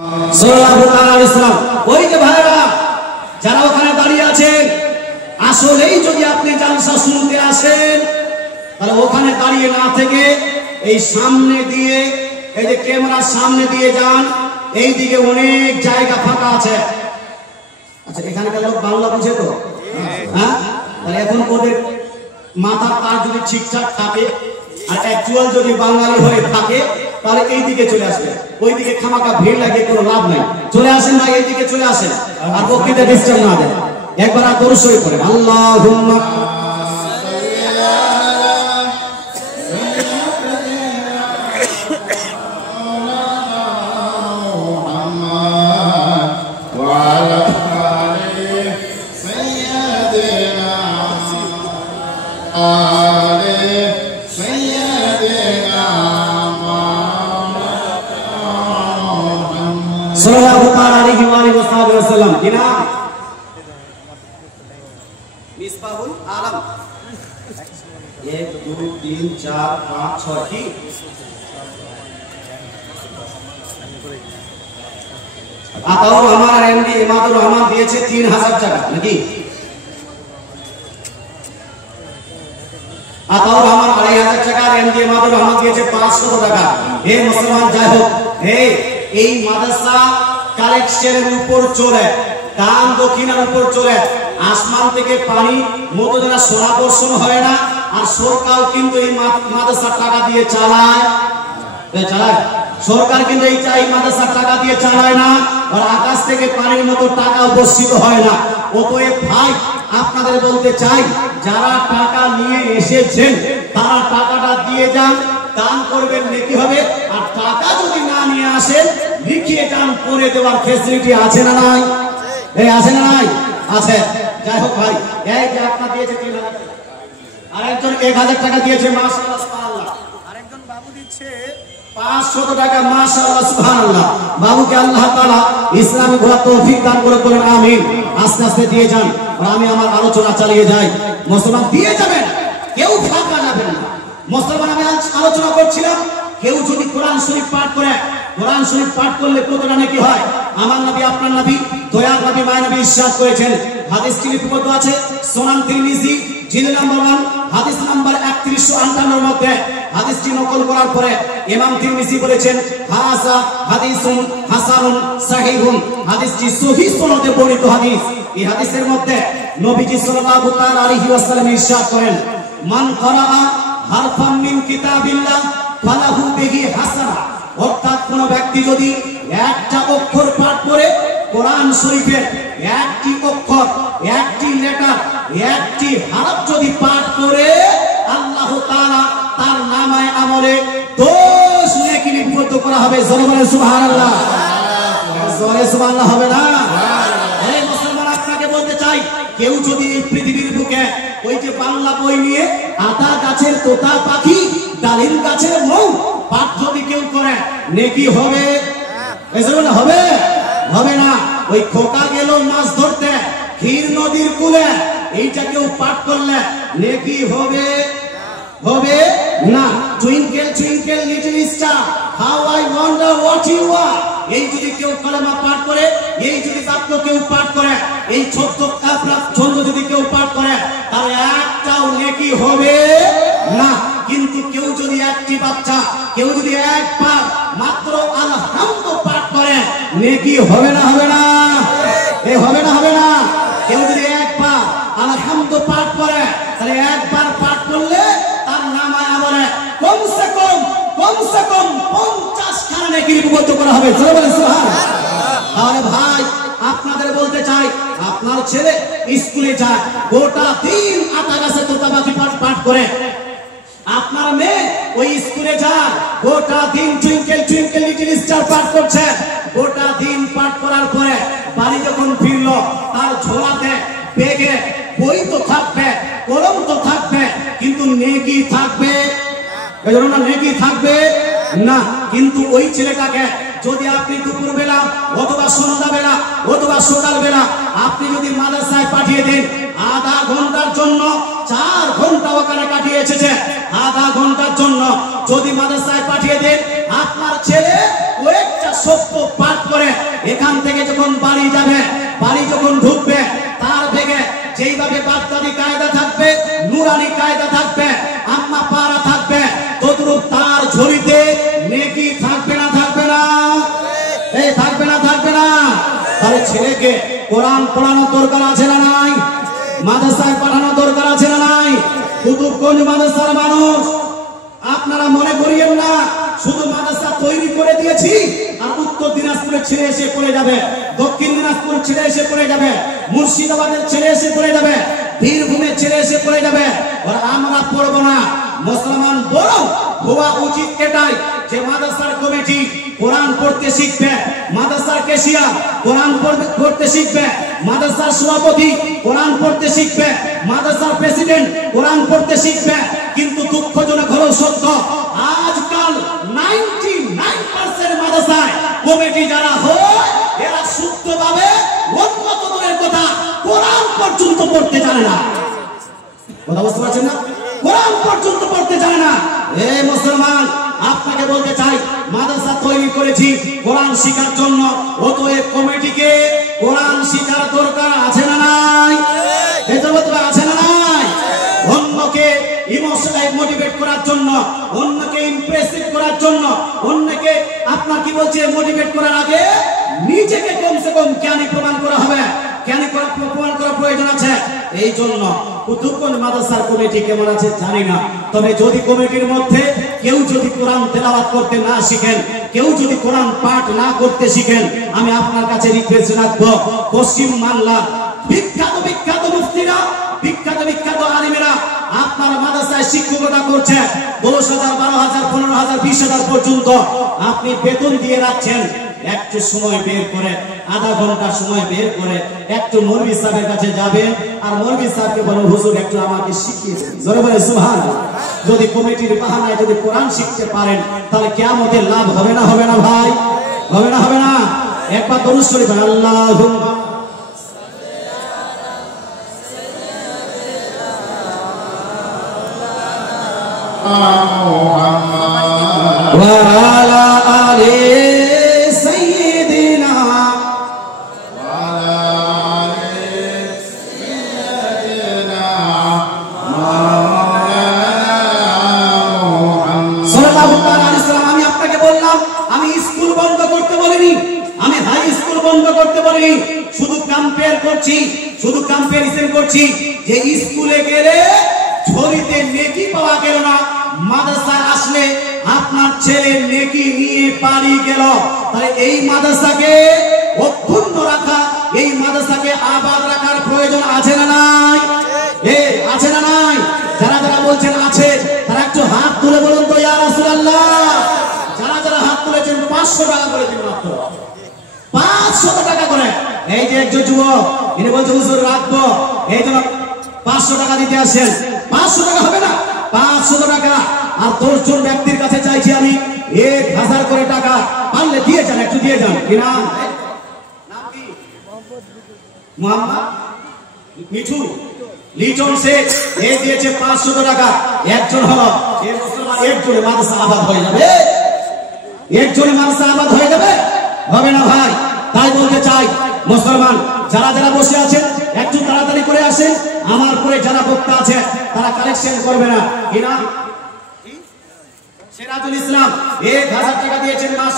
সাল্লাল্লাহু আলাইহি ওয়াসাল্লাম। ওই যে ভাইরা যারা ওখানে দাঁড়িয়ে আছেন, আসলেই যদি আপনি জালসা শুনতে আসেন তাহলে ওখানে দাঁড়িয়ে না থেকে এই সামনে দিয়ে, এই যে ক্যামেরার সামনে দিয়ে যান, এই দিকে অনেক জায়গা ফাঁকা আছে। আচ্ছা, এখানকার লোক বাংলা বুঝে তো? হ্যাঁ, তাহলে এখন ওদের মাথার তার যদি ঠিকঠাক থাকে আর অ্যাকচুয়াল যদি বাঙালি হয়ে থাকে তাহলে এই দিকে চলে আসবে। ওই দিকে খামাকা ভিড় লাগে কোনো লাভ নাই। চলে আসেন না, এই দিকে চলে আসেন আর বক্তৃতা ডিস্টার্ব না দেন। একবার আর দরুদ শরীফ পড়েন, আল্লাহুম্মা সাল্লাল্লাহু আলাইহি ওয়া সাল্লাম। কি নাম? মিসবাহুল আলম। 1 2 3 4 5 6 কি? আতাউর রহমান আর এমডি ইমাদুর রহমান দিয়েছে 3000 টাকা নাকি? আতাউর রহমান 2500 টাকা আর এমডি ইমাদুর রহমান দিয়েছে 500 টাকা। হে মুসলমান, যাই হোক, এই মাদ্রাসা কালেকশনের উপর চলে, দান দক্ষিণার উপর চলে। আসমান থেকে পানি মতো যারা সোনা বর্ষণ হয় না, আর সরকার কিন্তু এই মাদ্রাসার টাকা দিয়ে চালায়। সরকার কিন্তু এই মাদ্রাসার টাকা দিয়ে চালায় না, আর আকাশ থেকে পানির মতো টাকা বর্ষিত হয় না। অতএব ভাই, আপনাদের বলতে চাই, যারা টাকা নিয়ে এসেছেন তারা টাকাটা দিয়ে যান, দান করবেন, নেকি হবে। আর টাকা যদি না নিয়ে আসেন, লিখিয়ে দান করে দেওয়ার ফ্যাসিলিটি আছে না নাই? এই আছে না নাই? আছে। যাই হোক ভাই, এই যে আপনার দিয়েছে 3000 টাকা, আরেকজন 1000 টাকা দিয়েছে, মাশাআল্লাহ সুবহানাল্লাহ। আরেকজন বাবু দিচ্ছে 500 টাকা, মাশাআল্লাহ সুবহানাল্লাহ। বাবুকে আল্লাহ তাআলা ইসলামে ঘোরা তৌফিক দান করে, বলেন আমিন। আস্তে আস্তে দিয়ে যান আর আমি আমার আলোচনা চালিয়ে যাই। মুসলমান দিয়ে যাবেন, কেউ ফাঁকা যাবেন না। মুসলমান, আমি আলোচনা করছিলাম, কেউ যদি কোরআন শরীফ পাঠ করে, কোরআন শরীফ পাঠ করলে কতটা নেকি হয়? আমার নবী, আপনার নবী, দয়ার নবী, মায়ের নবী ইরশাদ করেছেন, হাদিসটি লিপিবদ্ধ আছে সুনান তিরমিজি জিলদ নাম্বার 1 হাদিস নাম্বার 3158 এর মধ্যে। হাদিসটি নকল করার পরে ইমাম তিরমিজি বলেছেন, হাসা হাদিসুন হাসানুন সহিহুন, হাদিসটি সহিহ সনদে বর্ণিত হাদিস। এই হাদিসের মধ্যে নবীজি সাল্লাল্লাহু তাআলা আলাইহি ওয়াসাল্লাম ইরশাদ করেন, মান ক্বারাআ হারফাম মিন কিতাবিল্লাহ ফালাহু বিহি হাসানাহ। অর্থাৎ কোন ব্যক্তি যদি একটা অক্ষর পাঠ করে, কোরআন শরীফের একটি অক্ষর, একটি লেটার, একটি হরফ যদি পাঠ করে, আল্লাহ তাআলা তার নামায়ে আমলে 10 নেকি লিপিবদ্ধ করা হবে। জোরে বলেন সুবহানাল্লাহ। জোরে সুবহানাল্লাহ হবে না? এই মুসলমান, আপনাকে বলতে চাই, কেউ যদি এই পৃথিবীর বুকে ওই যে বাংলা বই নিয়ে আতা গাছের তোতা পাখি, ডালিম গাছের মৌ পাঠ যদি কেউ করে, নেকি হবে? হবে? হবে না। ওই খোকা গেল মাছ ধরতে ক্ষীর নদীর কূলে, এইটা কেউ পাঠ করলে নেকি হবে? হবে না। Twinkle twinkle little star, how I wonder what you are, এই যদি কেউ কলেমা পাঠ করে, এই যদি বাক্য কেউ পাঠ করে, এই ছোট্ট ছন্দ যদি কেউ পাঠ করে, তাহলে একটাও নেকি হবে না। কিন্তু কেউ যদি একটি বাচ্চা, কেউ যদি একবার মাত্র আলহামদু পাঠ করে, নেকি হবে না? হবে না? হবে না? হবে না? কেউ যদি একবার আলহামদু পাঠ করে, তাহলে একবার পাঠ করলে তার নামায়ে আমলে কমসে কম 50 খানা নেকি লিপিবদ্ধ করা হবে। জোরে বলেন সুবহানাল্লাহ। তাহলে ভাই, আপনাদের বলতে চাই, আপনার ছেলে স্কুলে যায়, গোটা দিন আতা গাছে তোতা পাখি পাঠ করে। আপনার মেয়ে ওই স্কুলে যায়, গোটা দিন টুইঙ্কেল টুইঙ্কেল লিটল স্টার পাঠ করছে। গোটা দিন পাঠ করার পরে বাড়ি যখন ফিরল, তার ঝোলাতে ব্যাগে বই তো থাকবে, কলম তো থাকবে, কিন্তু নেকি থাকবে? এজন্য না, নেকি থাকবে না। কিন্তু ওই ছেলেটাকে যদি আপনি দুপুর বেলা অথবা সন্ধ্যা বেলা অথবা সকাল বেলা আপনি যদি মাদ্রাসায় পাঠিয়ে দেন, আধা ঘন্টার জন্য 4 ঘন্টা ওখানে কাটিয়ে এসেছে, আধা ঘন্টার জন্য যদি মাদ্রাসায় পাঠিয়ে দেন, আপনার ছেলে কয়েকটা সত্য পাঠ করে এখান থেকে যখন বাড়ি যাবে, বাড়ি যখন ঢুকবে, তার ভেগে যেইভাবে বাগদাদি কায়দা থাকবে, নুরানি কায়দা থাকবে, আম্মা পারা থাকবে, তদ্রূপ তার ঝুলিতে নেকি থাকবে না থাকবে না? এই থাকবে না থাকবে না? তাহলে ছেলেকে কোরআন পড়ানোর দরকার আছে না নাই? মাদ্রাসায় পাঠানোর দরকার আছে না নাই? কুতুবগঞ্জ মাদ্রাসার মানুষ, আপনারা মনে করিয়েন না শুধু মাদ্রাসা তৈরি করে দিয়েছি আর উত্তর দিনাজপুরের ছেলে এসে পড়ে যাবে, দক্ষিণ দিনাজপুরের ছেলে এসে পড়ে যাবে, মুর্শিদাবাদের ছেলে এসে পড়ে যাবে, বীরভূমের ছেলে এসে পড়ে যাবে, আর আমরা পড়বো না। মুসলমান বড় হওয়া উচিত এটাই যে মাদ্রাসার কমিটি কোরআন পড়তে শিখবে, মাদ্রাসার কেশিয়া কোরআন পড়তে শিখবে, মাদ্রাসার সভাপতি কোরআন পড়তে শিখবে, মাদ্রাসার প্রেসিডেন্ট কোরআন পড়তে শিখবে। কিন্তু দুঃখজনক হলো সত্য, আজকাল 99% মাদ্রাসায় কমিটি যারা হয় এরা শুদ্ধভাবে উন্নত দূরের কথা কোরআন পর্যন্ত পড়তে জানে না। কথা বুঝতে পারছেন না? কোরআন পর্যন্ত পড়তে জানে না। এই মুসলমান, আপনাকে বলতে চাই মাদ্রাসা তৈরি করেছি কোরআন শিখার জন্য, অতএব কমিটিকে কোরআন শিখার দরকার আছে না নাই? এটা বলতে আছে না নাই? অন্যকে ইমোশনালি মোটিভেট করার জন্য, অন্যকে ইমপ্রেসিভ করার জন্য, অন্যকে আপনার কি বলছে মোটিভেট করার আগে নিজেকে কমসে কম জ্ঞানী প্রমাণ করা হবে, জ্ঞানী প্রমাণ করার প্রয়োজন আছে। এই জন্য কুতুবগঞ্জ মাদ্রাসার কমিটি কেমন আছে জানি না, তবে যদি কমিটির মধ্যে কেউ যদি কোরআন তেলাওয়াত করতে না শিখেন, কেউ যদি কোরআন পাঠ না করতে শিখেন, আমি আপনার কাছে রিকোয়েস্ট রাখবো পশ্চিম বাংলা বিখ্যাত বিখ্যাত মুফতিরা, বিখ্যাত বিখ্যাত আলিমেরা আপনার মাদ্রাসায় শিক্ষকতা করছে, 10,000, 12,000, 15,000, 20,000 পর্যন্ত আপনি বেতন দিয়ে রাখছেন। একটু সময় বের করে, আধা ঘন্টা সময় বের করে একটু মৌলভী সাহেবের কাছে যাবেন আর মৌলভী সাহেবকে বলুন হুজুর একটু আমাকে শিখিয়ে দিন। জোরে বলে সুবহানাল্লাহ। যদি কমিটির বাহানায় যদি কোরআন শিখতে পারেন তাহলে কিয়ামতের লাভ হবে না হবে না ভাই? হবে না হবে না? একবার দরুদ শরীফ আল্লাহুম্মা ওয়া আলা আলি সাইয়্যিদিনা ওয়া আলা আলি সাইয়্যিদিনা মাওলানা মুহাম্মদ সাল্লাল্লাহু আলাইহি ওয়াসাল্লাম। আমি আপনাকে বললাম, আমি স্কুল বন্ধ করতে বলিনি, আমি হাই স্কুল বন্ধ করতে বলিনি, শুধু কম্পেয়ার করছি, শুধু কম্পারিজন করছি যে স্কুলে গেলে ঝুলিতে নেকি পাওয়া গেল না, মাদ্রাসায় আসলে আপনার ছেলে নেকি নিয়ে বাড়ি গেল। তাহলে এই মাদ্রাসাকে অক্ষুণ্ণ রাখা, এই মাদ্রাসাকে আবাদ রাখার প্রয়োজন আছে না নাই? আছে না নাই? যারা যারা বলছেন আছে তারা একটু হাত তুলে বলুন তো ইয়া রাসূলুল্লাহ। যারা যারা হাত তুলেছেন 500 টাকা করে দিন, মাত্র 500 টাকা করে। এই যে একজন যুবক ইনি বলছে হুজুর রাখবো, এই জন্য 500 টাকা দিতে আসেন। 500 টাকা হবে না, 500 টাকা। আর 10 জন ব্যক্তির কাছে চাইছি আমি 1000 করে টাকা, পারলে দিয়ে যান, একটু দিয়ে যান। কি নাম? নাম কি? মোহাম্মদ মিঠু লিটন শেখ, এ দিয়েছে 500 টাকা। একজন হলো এই মুসলমান, একজনে মাদ্রাসা আবাদ হয়ে যাবে, একজনে মাদ্রাসা আবাদ হয়ে যাবে? হবে না ভাই। তাই বলতে চাই মুসলমান যারা যারা বসে আছেন একটু তাড়াতাড়ি করে আসেন, আমার পরে যারা বক্তা আছে তারা কালেকশন করবে না। কি নাম? সিরাজুল ইসলাম, 1000 টাকা দিয়েছেন, মাস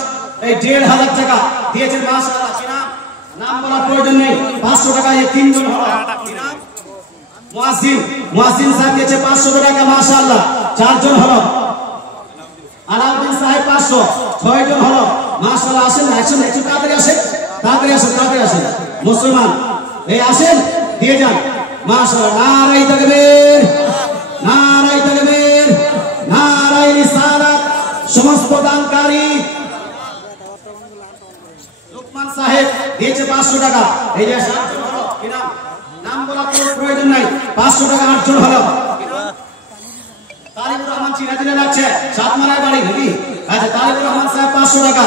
এই 1500 টাকা দিয়েছেন মাশাআল্লাহ। কি নাম? নাম বলার প্রয়োজন নেই। 500 টাকা এই তিনজন হলো। কি নাম? মুয়াজ্জিন, মুয়াজ্জিন সাহেব দিয়েছে 500 টাকা মাশাআল্লাহ, 4 জন হলো। আলাউদ্দিন সাহেব 500, 6 জন হলো মাশাআল্লাহ। আসেন না, আসেন একটু তাড়াতাড়ি আসেন, তাড়াতাড়ি আসেন, তাড়াতাড়ি আসেন মুসলমান, এই আসেন দিয়ে যান মাশাআল্লাহ। নারায়ে তাকবীর, নারায়ে তাকবীর, নারায়ে রিসালাত। সমস্ত দানকারী লোকমান সাহেব দিয়েছে 500 টাকা। এই যে 7 জন হলো। কি নাম? নাম বলার কোনো প্রয়োজন নাই। 500 টাকা 8 জন হলো। তালিবুর রহমান চিরাজিরা লাগছে, সাতমারায় বাড়ি নাকি? আচ্ছা, তালিবুর রহমান সাহেব 500 টাকা।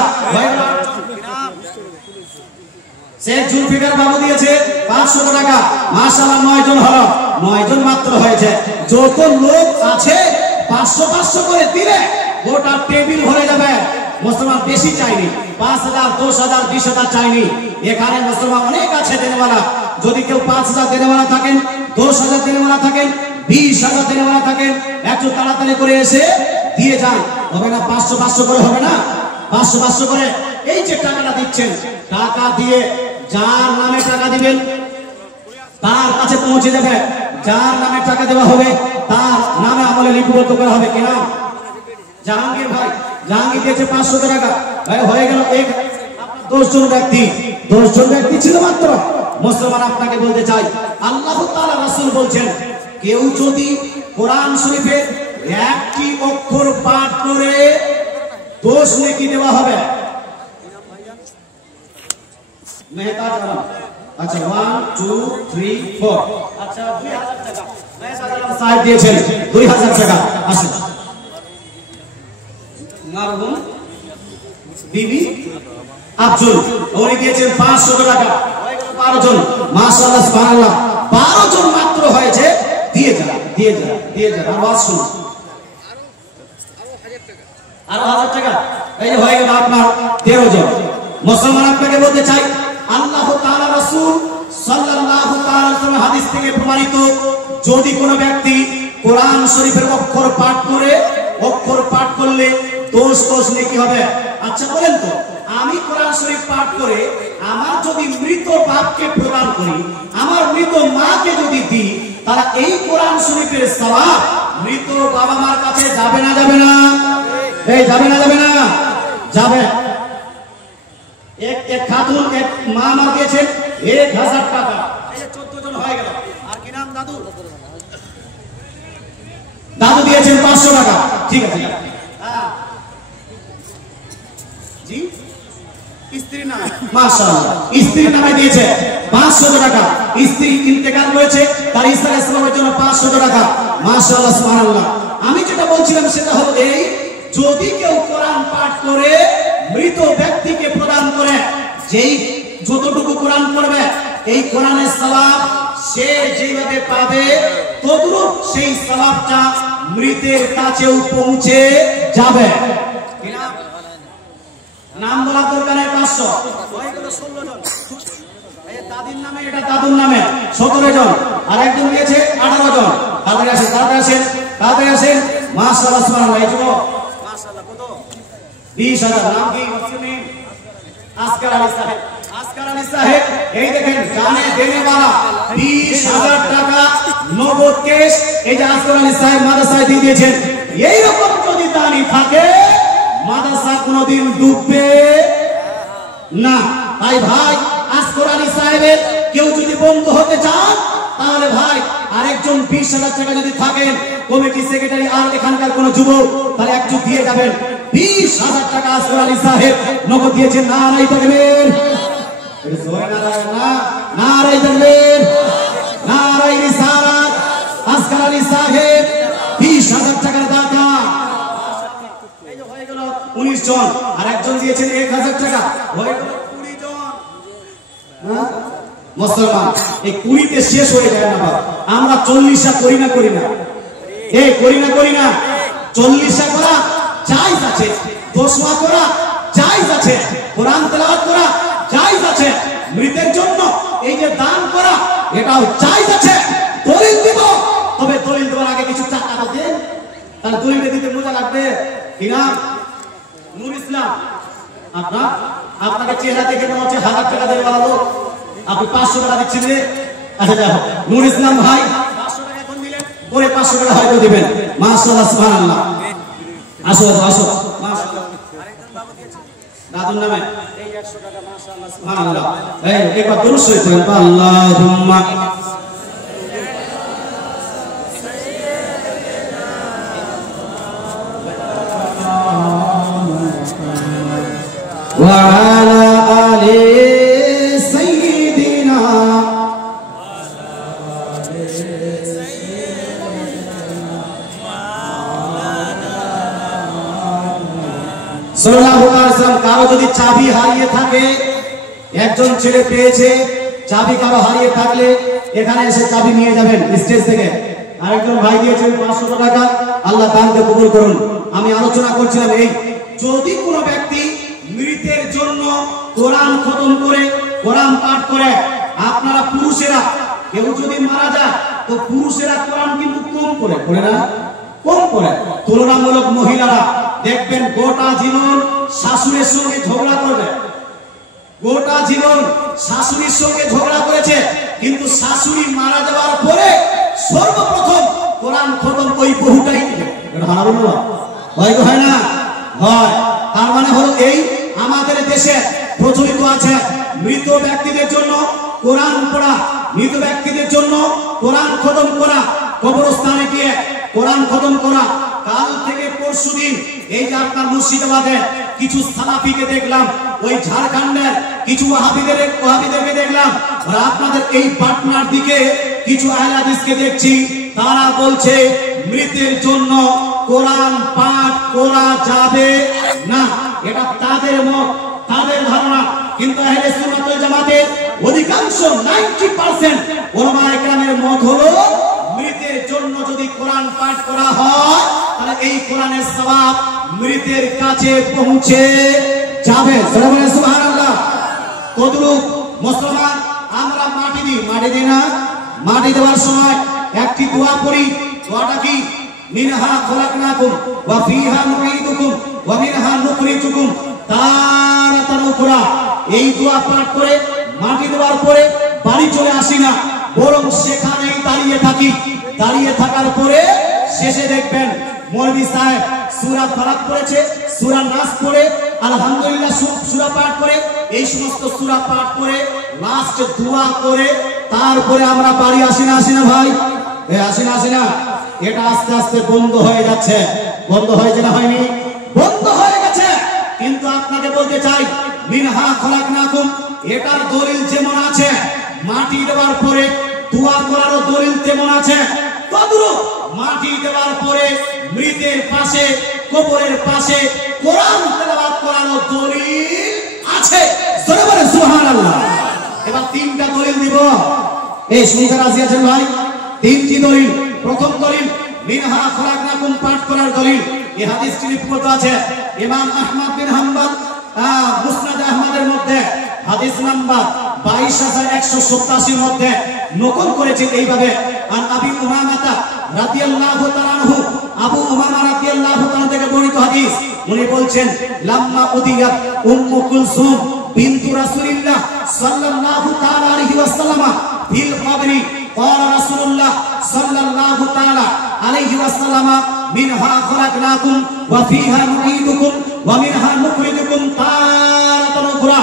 শেখ জুলফিকার বাবু দিয়েছে 500 টাকা মাশাআল্লাহ। 9 জন হলো, 9 জন মাত্র হয়েছে। যত লোক আছে 500 500 করে দিলে গোটা টেবিল ভরে যাবে। মুসলমান বেশি চাইনি, 5,000, 10,000, 20,000 চাইনি। এখানে মুসলমান অনেক আছে দেনেওয়ালা। যদি কেউ 5,000 দেনেওয়ালা থাকেন, 10,000 দেনেওয়ালা থাকেন, 20,000 দেনেওয়ালা থাকেন, একটু তাড়াতাড়ি করে এসে দিয়ে যান। হবে না 500 করে, হবে না 500 করে। এই যে টাকাটা দিচ্ছেন, টাকা দিয়ে যার নামে টাকা দিবেন তার কাছে পৌঁছে যাবে। যার নামে টাকা দেওয়া হবে তার নামে আমলে লিপিবদ্ধ করা হবে। কিনা জাহাঙ্গীর ভাই, জাহাঙ্গীর দিয়েছে 500 টাকা, হয়ে গেল 10 জন ব্যক্তি, 10 জন ব্যক্তি ছিল মাত্র। মুসলমান আপনাকে বলতে চাই, আল্লাহ তাআলা রাসূল বলছেন, কেউ যদি কোরআন শরীফের একটি অক্ষর পাঠ করে 10 নেকি দেওয়া হবে। মেহতাজ আলম, আচ্ছা 1 2 3 4, আচ্ছা 2000 টাকা মেহতাজ আলম সাহেব দিয়েছেন 2000 টাকা। আসেন মারহুম বিবি আব্দুল, উনি দিয়েছেন 500 টাকা, হয়ে গেল 12 জন। মাশাআল্লাহ সুবহানাল্লাহ, 12 জন মাত্র হয়েছে। দিয়ে যান, দিয়ে যান, দিয়ে যান। আওয়াজ শুনুন, আরো 1000 টাকা। এই যে হয়ে গেল আপনার 13 জন। মুসলমান আপনাকে বলতে চাই, আল্লাহ তাআলা রাসূল সাল্লাল্লাহু তাআলা আলাইহি ওয়াসাল্লাম হাদিস থেকে প্রমাণিত, যদি কোনো ব্যক্তি কোরআন শরীফের অক্ষর পাঠ করে, অক্ষর পাঠ করলে 10 নেকি হবে। আচ্ছা বলেন তো, আমি কোরআন শরীফ পাঠ করে আমার যদি মৃত বাপকে প্রদান করি, আমার মৃত মাকে যদি দিই, তাহলে এই কোরআন শরীফের সওয়াব মৃত বাবা মার কাছে যাবে না যাবে না? এই যাবে না যাবে না? যাবে। এক খাতুন, এক মা আমার দিয়েছেন 1000 টাকা। এই যে 14 জন হয়ে গেল। আর কি নাম? দাদু, দাদু দিয়েছেন 500 টাকা। ঠিক আছে, জি স্ত্রীর নামে, মাশাআল্লাহ স্ত্রীর নামে দিয়েছে 500 টাকা। স্ত্রী ইন্তেকাল করেছে, তার ইসলাম ইসলামের জন্য 500 টাকা। মাশাআল্লাহ সুবহানাল্লাহ। আমি যেটা বলছিলাম সেটা হলো এই, যদি কেউ কোরআন পাঠ করে মৃত ব্যক্তিকে প্রদান করে, যেই যতটুকু কোরআন পড়বে এই কোরআনের সওয়াব সে যেভাবে পাবে, তদ্রূপ সেই সওয়াবটা মৃতের কাছেও পৌঁছে যাবে। নাম বলা দরকার নেই। 500 হয়ে গেল 16 জন। এই দাদির নামে, এটা দাদুর নামে 17 জন। আর একজন দিয়েছে 18 জন। তাড়াতাড়ি আসেন, তাড়াতাড়ি আসেন, তাড়াতাড়ি আসেন। মাশাআল্লাহ সুবহানাল্লাহ। এই যুবক মাশাআল্লাহ কত? 20,000। নাম কি? আসকার আলী সাহেব। আসকার আলী সাহেব, এই দেখেন জানে দেনেওয়ালা 20,000 টাকা নগদ কেশ। এই যে আসকার আলী সাহেব মাদ্রাসায় দিয়ে দিয়েছেন। এই রকম যদি দানি থাকে, মাদ্রাসা কোনদিন ডুববে না। তাই ভাই, আসকার আলী সাহেবের কেউ যদি বন্ধু হতে চান, তাহলে ভাই আরেকজন 20,000 টাকা যদি থাকেন, কমিটি সেক্রেটারি আর এখানকার কোন যুবক, তাহলে একটু দিয়ে যাবেন। 20,000 টাকা আসকার আলী সাহেব নগদ দিয়েছেন। নারায়ে তাকবীর, নারায়ে তাকবীর, নারায়ে রিসালাত। আসকার আলী সাহেব 20,000 টাকার দাতা। এই যে হয়ে গেল 19 জন। আর একজন দিয়েছেন 1,000 টাকা, হয়ে গেল 20 জন। মুসলমান এই 20তে শেষ হয়ে যায় না বাবা। আমরা 40 করি না, করি না? এই করি না, করি না? 40 করা জায়েজ আছে, 10 করা জায়েজ আছে, কোরআন তেলাওয়াত করা জায়েজ আছে, মৃতের জন্য এই যে দান করা এটাও জায়েজ আছে। দলিল দিব, তবে দলিল দেওয়ার আগে কিছু টাকা তো দেন। তাহলে দলিল দিতে মজা লাগবে কিনা? নূর ইসলাম, আপনাকে চেহারা দেখে মনে হচ্ছে 1000 টাকা দেওয়া ভালো, আপনি 500 টাকা দিচ্ছেন রে। আচ্ছা যাও, নূর ইসলাম ভাই 500 টাকা কোন দিলেন, পরে 500 টাকা হয়তো দিবেন। মাশাআল্লাহ সুবহানাল্লাহ। আসো আসো, মাশাআল্লাহ। আরেকজন বাবা দিয়েছেন দাদুর নামে এই 100 টাকা। মাশাআল্লাহ সুবহানাল্লাহ। এই একবার দুরূদ শরীফ পড়েন, আল্লাহুম্মা ওয়া আলা আলি সাইয়্যিদিনা সাল্লাল্লাহু আলাইহি ওয়াসাল্লাম। কারো যদি চাবি হারিয়ে থাকে, একজন ছেলে পেয়েছে, চাবি কারো হারিয়ে থাকলে এখানে এসে চাবি নিয়ে যাবেন স্টেজ থেকে। আরেকজন ভাই দিয়েছেন 500 টাকা। আল্লাহ দানকে কবুল করুন। আমি আলোচনা করছিলাম এই যদি কোনো ব্যক্তি মৃতের জন্য কোরআন খতম করে, কোরআন পাঠ করে, আপনারা পুরুষেরা কেউ যদি মারা যায় তো পুরুষেরা কোরআন কিন্তু কম করে পড়ে না, কম করে। তুলনামূলক মহিলারা দেখবেন গোটা জীবন শাশুড়ির সঙ্গে ঝগড়া করবে, গোটা জীবন শাশুড়ির সঙ্গে ঝগড়া করেছে, কিন্তু শাশুড়ি মারা যাওয়ার পরে সর্বপ্রথম কোরআন খতম ওই বহুটাই হয় না হয়। তার মানে হলো এই আমাদের দেশে প্রচলিত আছে মৃত ব্যক্তিদের জন্য কোরআন পড়া, মৃত ব্যক্তিদের জন্য কোরআন খতম করা, কবরস্থানে গিয়ে কোরআন খতম করা। কাল থেকে পরশুদিন এই যে আপনার মুর্শিদাবাদে কিছু সালাফিকে দেখলাম, ওই ঝাড়খণ্ডের কিছু ওয়াহাবিদেরকে দেখলাম, আর আপনাদের এই পাটনার দিকে কিছু আহলে হাদিসকে দেখছি, তারা বলছে মৃতের জন্য কোরআন পাঠ করা যাবে না। এটা তাদের মত, তাদের ধারণা। কিন্তু আহলে সুন্নাত ওয়াল জামাতের অধিকাংশ 90% উলামায়ে কেরামের মত হলো মৃতের জন্য যদি কোরআন পাঠ করা হয় তাহলে এই কোরআনের সওয়াব মৃতের কাছে পৌঁছে যাবে। সুবহানাল্লাহ। কতটুক মুসলমান আমরা মাটি দিই না? মাটি দেওয়ার সময় একটি দোয়া পড়ি। দোয়াটা কি? মিনহা খলাকনাকুম ওয়া ফিহা নুঈদুকুম ওয়া মিনহা নুখরিজুকুম তারাতান উখরা। এই দোয়া পাঠ করে মাটি দেওয়ার পরে বাড়ি চলে আসি না, বরং সেখানেই দাঁড়িয়ে থাকি। দাঁড়িয়ে থাকার পরে শেষে দেখবেন মৌলভী সাহেব সূরা ফালাক পড়েছে, সূরা নাস পড়ে, আলহামদুলিল্লাহ সূরা পাঠ করে, এই সমস্ত সূরা পাঠ করে লাস্ট দোয়া করে তারপরে আমরা বাড়ি আসি না ভাই? আসি না? এটা আস্তে আস্তে বন্ধ হয়ে যাচ্ছে। বন্ধ হয়েছে না হয়নি? বন্ধ হয়ে গেছে। কিন্তু আপনাকে বলতে চাই মিনহা খলাকনাকুম এটার দলিল যেমন আছে, মাটি দেওয়ার পরে দোয়া করারও দলিল তেমন আছে, তদ্রূপ মাটি দেওয়ার পরে মৃতের পাশে, কবরের পাশে কোরআন তেলাওয়াত করারও দলিল আছে। জোরে বলেন সুবহানাল্লাহ। এবার তিনটা দলিল দিব। এই শুনতে রাজি আছেন ভাই? তিনটি দলিল। প্রথম দলিল মিনহা খলাকনাকুম পাঠ করার দলিল। এই হাদিসটি লিপিবদ্ধ আছে ইমাম আহমদ বিন হাম্বল মুসনাদ আহমদের মধ্যে হাদিস নাম্বার 22187 মধ্যে নকল করেছেন এইভাবে। আন আবি উমামা রাদিয়াল্লাহু তাআলা আনহু, আবু উমামা রাদিয়াল্লাহু তাআলা থেকে বর্ণিত হাদিস, উনি বলছেন লাম্মা উদিয়াত উম্মু কুলসুম বিনতু রাসূলিল্লাহ সাল্লাল্লাহু তাআলা আলাইহি ওয়াসাল্লাম ফিল কবরি قال رسول الله صلى الله تعالى عليه وسلم منها خلقناكم وفيها نعيدكم ومنها نخرجكم تارة أخرى।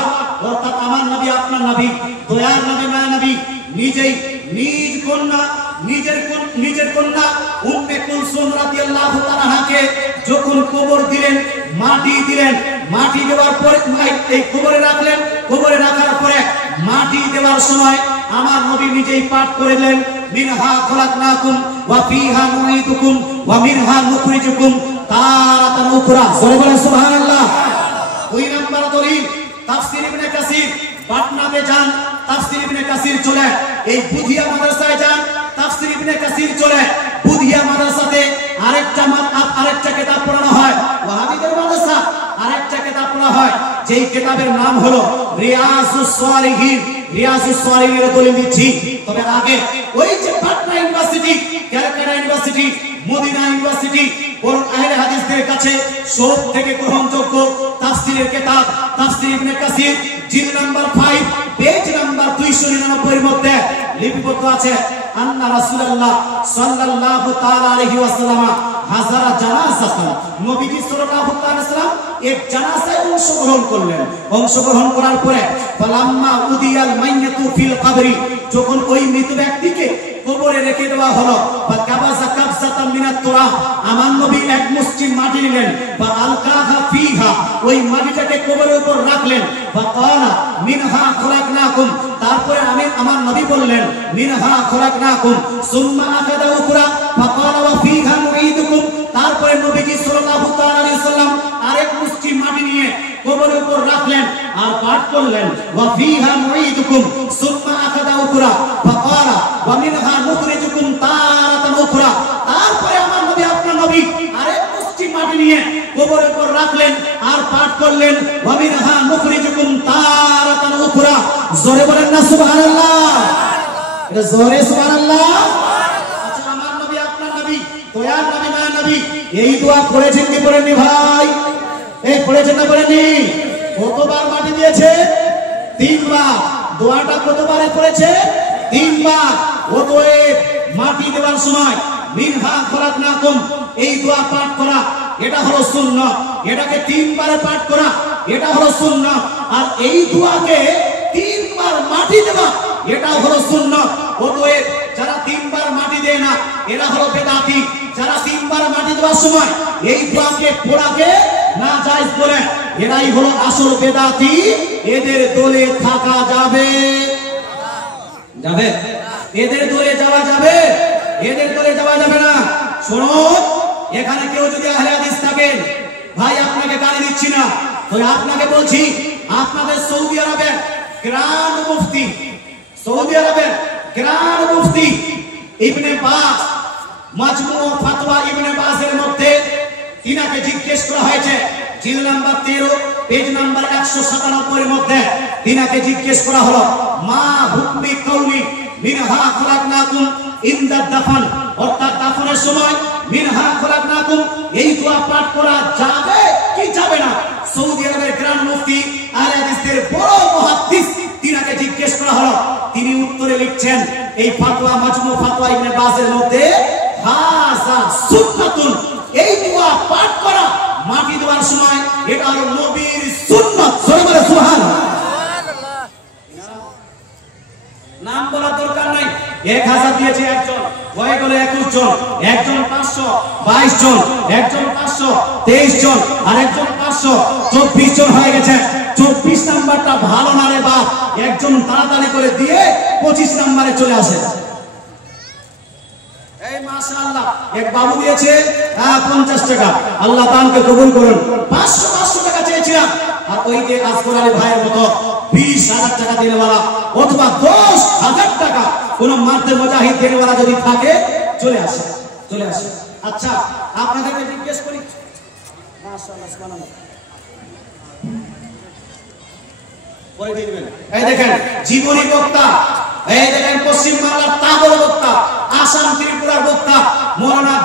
অর্থাৎ আমার নবী, আপনার নবী, দয়ার নবী, মায়া নবী নিজেই নিজের কন্যা উম্মে কুলসুম রাদিয়াল্লাহু তাআলাকে যখন কবর দিলেন, মাটি দিলেন, মাটি দেওয়ার পরে এই কবরে রাখলেন, কবরে রাখার পরে মাটি দেওয়ার সময় আমার নবী নিজেই পাঠ করলেন মিনহা খলাকনাকুম ওয়া ফিহা নুঈদুকুম ওয়া মিনহা নুখরিজুকুম তারাতান উখরা। সুবহানাল্লাহ। দুই নাম্বার দলিল তাফসীর ইবনে কাসির। পাটনাতে যান, তাফসীর ইবনে কাসির চলে। এই বুধিয়া মাদ্রাসায় যান, তাফসীর ইবনে কাসির চলে। বুধিয়া মাদ্রাসাতে আরেকটা কিতাব পড়ানো হয়, ওয়াহাবিদের মাদ্রাসা আরেকটা কিতাব পড়া হয়, যেই কিতাবের নাম হলো রিয়াজুস সালিহিন। রিয়াজুস সালিহিনের দলিল দিচ্ছি। তবে আগে ওই যে Patna university, Calcutta university, Medina university, বরং আহলে হাদিসদের কাছে সব থেকে গ্রহণযোগ্য তাফসীরের কিতাব তাফসীর ইবনে কাসির, জিলদ নাম্বার 5 পেজ নাম্বার 299 এর মধ্যে লিপিবদ্ধ আছে আন্না রাসূলুল্লাহ সাল্লাল্লাহু তাআলা আলাইহি ওয়াসাল্লাম হাজারা জানাজাতান। নবীজি সাল্লাল্লাহু তাআলা সাল্লাম এক জানাজায় অংশগ্রহণ করলেন। অংশগ্রহণ করার পরে ফালাম্মা উদিয়াল মাইয়াতু ফিল কবরি, যখন ওই মৃত ব্যক্তিকে কবরে রেখে দেওয়া হলো, বা কাবাজা কাবজাতাম মিনাত তুরাব, আমার নবী এক মুষ্টি মাটি নিলেন, বা আলকাহা ফিহা, ওই মাটিটাকে কবরের উপর রাখলেন, বা ক্বালা মিনহা খলাকনাকুম, তারপরে আমার নবী বললেন মিনহা খলাকনাকুম, সুম্মা আকাদা উখরা বা ক্বালা ওয়া ফিহা নুঈদুকুম, তারপরে নবীজি সাল্লাল্লাহু তাআলা আলাইহি সাল্লাম আরেক মুষ্টি মাটি নিয়ে কবরের উপর রাখলেন আর পাঠ করলেন ওয়া ফিহা নুঈদুকুম সুম্মা আকাদা উখরা বা ক্বালা ওয়া মিনহা নুখরিজুকুম তারাতান উখরা। তারপরে আমার নবী, আপনার নবী আরেক মুষ্টি মাটি নিয়ে কবরের উপর রাখলেন আর করলেন ওয়া মিনহা নুখরিজুকুম তারাতান উখরা। জোরে বলেন না সুবহানাল্লাহ, এটা জোরে সুবহানাল্লাহ। আচ্ছা, আমার নবী আপনার নবী দয়ার নবী মায়ের নবী এই দোয়া করেছেন কি করেননি ভাই? এই পড়েছেন না পড়েননি? কতবার মাটি দিয়েছে? 3 বার। দোয়াটা কতবারে পড়েছে? 3 বার। অতএব মাটি দেওয়ার সময় মিনহা খলাকনাকুম এই দোয়া পাঠ করা এটা হলো সুন্নাত। এটাকে 3 বারে পাঠ করা এটা হলো সুন্নাত। আর এই দোয়াকে 3 বার মাটি দেওয়া এটা হলো সুন্নাত। অতএব যারা 3 বার মাটি দেয় না এরা হলো বেদাতি। যারা 3 বার মাটি দেওয়ার সময় এই দোয়াকে পড়াকে না জায়েজ বলে এরাই হলো আসল বেদাতি। এদের দলে থাকা যাবে? যাবে? এদের দলে যাওয়া যাবে? এদের দলে যাওয়া যাবে না। শুনুন, এখানে কেউ যদি আহলে হাদিস থাকেন, ভাই আপনাকে গালি দিচ্ছি না, তো আপনাকে বলছি, আপনাদের সৌদি আরবের গ্র্যান্ড মুফতি, সৌদি আরবের গ্র্যান্ড মুফতি ইবনে বাজ, মাজমু ফাতওয়া ইবনে বাজের মধ্যে তিনাকে জিজ্ঞেস করা হয়েছে, জিল নাম্বার 13 পেজ নাম্বার 197 এর মধ্যে তিনাকে জিজ্ঞেস করা হলো, মা হুকমি কাউনি মিনহা খলাকনাকুম ইনদা দাফন, অর্থাৎ দাফনের সময় মিনহা খলাকনাকুম এই দোয়া পাঠ করা যাবে কি যাবে না? সৌদি আরবের গ্র্যান্ড মুফতি আহলে হাদিসের বড় মুহাদ্দিস তিনাকে জিজ্ঞেস করা হলো। তিনি উত্তরে লিখছেন, এই ফাতওয়া মাজমু ফাতওয়া ইবনে বাজের মধ্যে হাযা সুন্নাতুন, এই দোয়া পাঠ করা মাটি দেওয়ার সময় এটা হলো নবীর সুন্নাত। সবাই সুবহানাল্লাহ। নাম বলার দরকার নাই। 1000 দিয়েছে একজন, হয়ে গেল 21 জন, একজন 522 জন, একজন 523 জন, আর একজন 524 জন হয়ে গেছে। 24 নাম্বারটা ভালো না রে বাপ, একজন তাড়াতাড়ি করে দিয়ে 25 নাম্বারে চলে আসে। এই মাশাআল্লাহ, এক বাবু দিয়েছে 50 টাকা, আল্লাহ দানকে কবুল করুন। 500 টাকা চেয়েছিলাম, আর ওই যে আজকর আলী ভাইয়ের মতো 20,000 টাকা দেনেওয়ালা অথবা 10,000 টাকা কোন মার্দে মুজাহিদ দেনেওয়ালা যদি থাকে চলে আসে, চলে আসে। আচ্ছা, আপনাদেরকে জিজ্ঞেস করি, মাশাআল্লাহ সুবহানাল্লাহ, পরে দিবেন। এই দেখেন জীবনী বক্তা, এই দেখেন পশ্চিম বাংলার তাবড় বক্তা, আসাম ত্রিপুরার বক্তা মাওলানা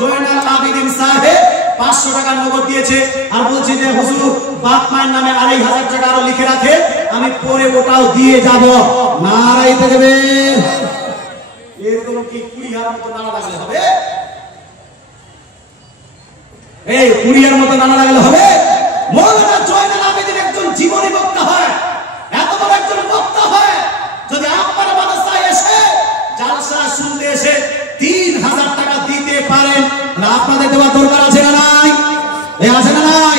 জয়নাল আবেদিন সাহেব 500 টাকা নগদ দিয়েছে, আর বলছে যে হুজুর বাপ মায়ের নামে 2,500 টাকা আরো লিখে রাখে, আমি পরে ওটাও দিয়ে যাব। নারাই থাকবে। এরকম কি 20,000 মতো নানা লাগলে হবে? এই 20,000 মতো নানা লাগলে হবে? মাওলানা জয়নাল আবেদিন একজন জীবনী বক্তা হয়, এত বড় একজন বক্তা হয়, যদি আপনার মাদ্রাসায় এসে জালসা শুনতে এসে 3,000 টাকা দিতে পারেন, আপনাদের দেওয়ার দরকার আছে না নাই? এই আছে না নাই?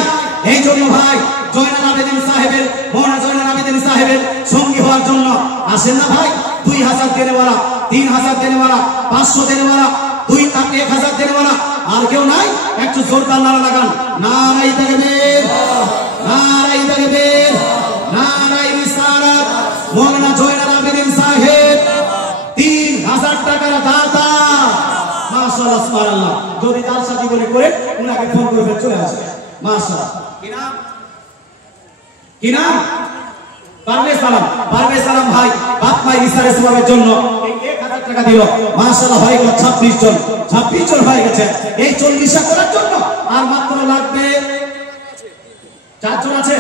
এই জন্য ভাই জয়নাল আবেদিন সাহেবের, মাওলানা জয়নাল আবেদিন সাহেবের সঙ্গী হওয়ার জন্য আসেন না ভাই। 2,000 দেনেওয়ালা, 3,000 দেনেওয়ালা, 500 দেনেওয়ালা, 1,000 দেনেওয়ালা, আর কেউ নাই? একটু জোরদার নারা লাগান। নারাই তাকবীর, নারাই তাকবীর, নারাই রিসালাত। মাওলানা জয়নাল আবেদিন সাহেব 3,000 টাকার দাতা। মাশাআল্লাহ সুবহানাল্লাহ। যদি জালসা জীবনী করে উনাকে ফোন করে চলে আসে। মাশাআল্লাহ। কি নাম? কি নাম? পারভেজ সালাম। পারভেজ সালাম ভাই বাপ মায়ের রিসার্চ সওয়াবের জন্য এই 1,000 টাকা দিল। মাশাআল্লাহ হয়ে গেল 26 জন, 26 জন হয়ে গেছে। এই 40টা করার জন্য আর মাত্র লাগবে 4 জন আছে,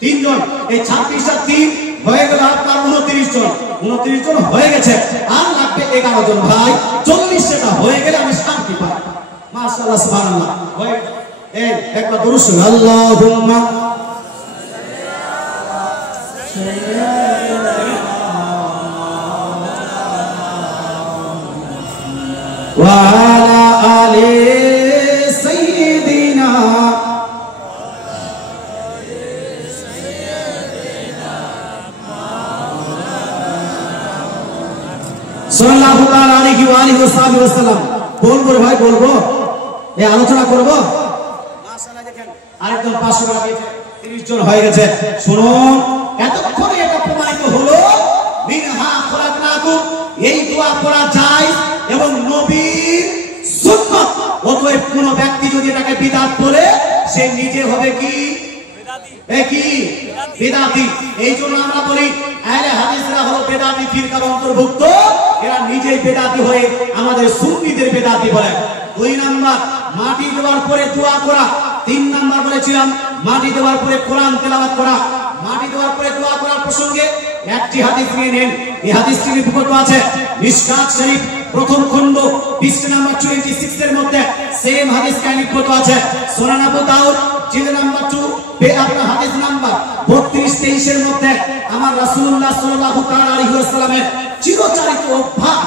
3 জন। এই 26টা 3 হয়ে গেল আপনার 29 জন, 29 জন হয়ে গেছে, আর লাগবে 11 জন ভাই। 40টা হয়ে গেলে আমি শান্তি পাই। মাশাআল্লাহ সুবহানাল্লাহ। হয়ে এই একবার দরুদ শুন, আল্লাহুম্মা ওয়া আলা আলি সাইয়্যিদিনা সাল্লাল্লাহু তাআলা আলাইহি ওয়া আলিহি ওয়াসাল্লাম। বলবো ভাই, বলবো, এই আলোচনা করব। মাশাআল্লাহ দেখেন আরেকজন 500 টাকা দিয়েছে, 30 জন হয়ে গেছে। শুনুন, এতক্ষণে এটা প্রমাণিত হলো মিনহা খলাকনাকুম এই দোয়া পড়া যায় এবং নবীর সুন্নাত। অতএব কোন ব্যক্তি যদি এটাকে বিদআত বলে সে নিজে হবে কি একই বেদাতি। এই জন্য আমরা বলি আহলে হাদিসরা হলো বেদাতি ফিরকার অন্তর্ভুক্ত, এরা নিজেই বেদাতি হয়ে আমাদের সুন্নিদের বেদাতি বলে। 2 নাম্বার মাটি দেওয়ার পরে দোয়া করা। 3 নাম্বার বলেছিলাম মাটি দেওয়ার পরে কোরআন তেলাওয়াত করা। মাটি দেওয়ার পরে দোয়া করার প্রসঙ্গে একটি হাদিস নিয়ে নেন। এই হাদিসটি রিপোর্ট আছে মিশকাত শরীফ প্রথম খণ্ড পৃষ্ঠা নাম্বার 26 এর মধ্যে সেম হাদিস রিপোর্ট আছে। সুনান আবু দাউদ জিলদ নাম্বার 2 আপনার হাদিস নাম্বার 32-23 এর মধ্যে আমার রাসূলুল্লাহ সাল্লাল্লাহু তাআলা আলাইহি ওয়াসাল্লামের চিরচারিত অভ্যাস,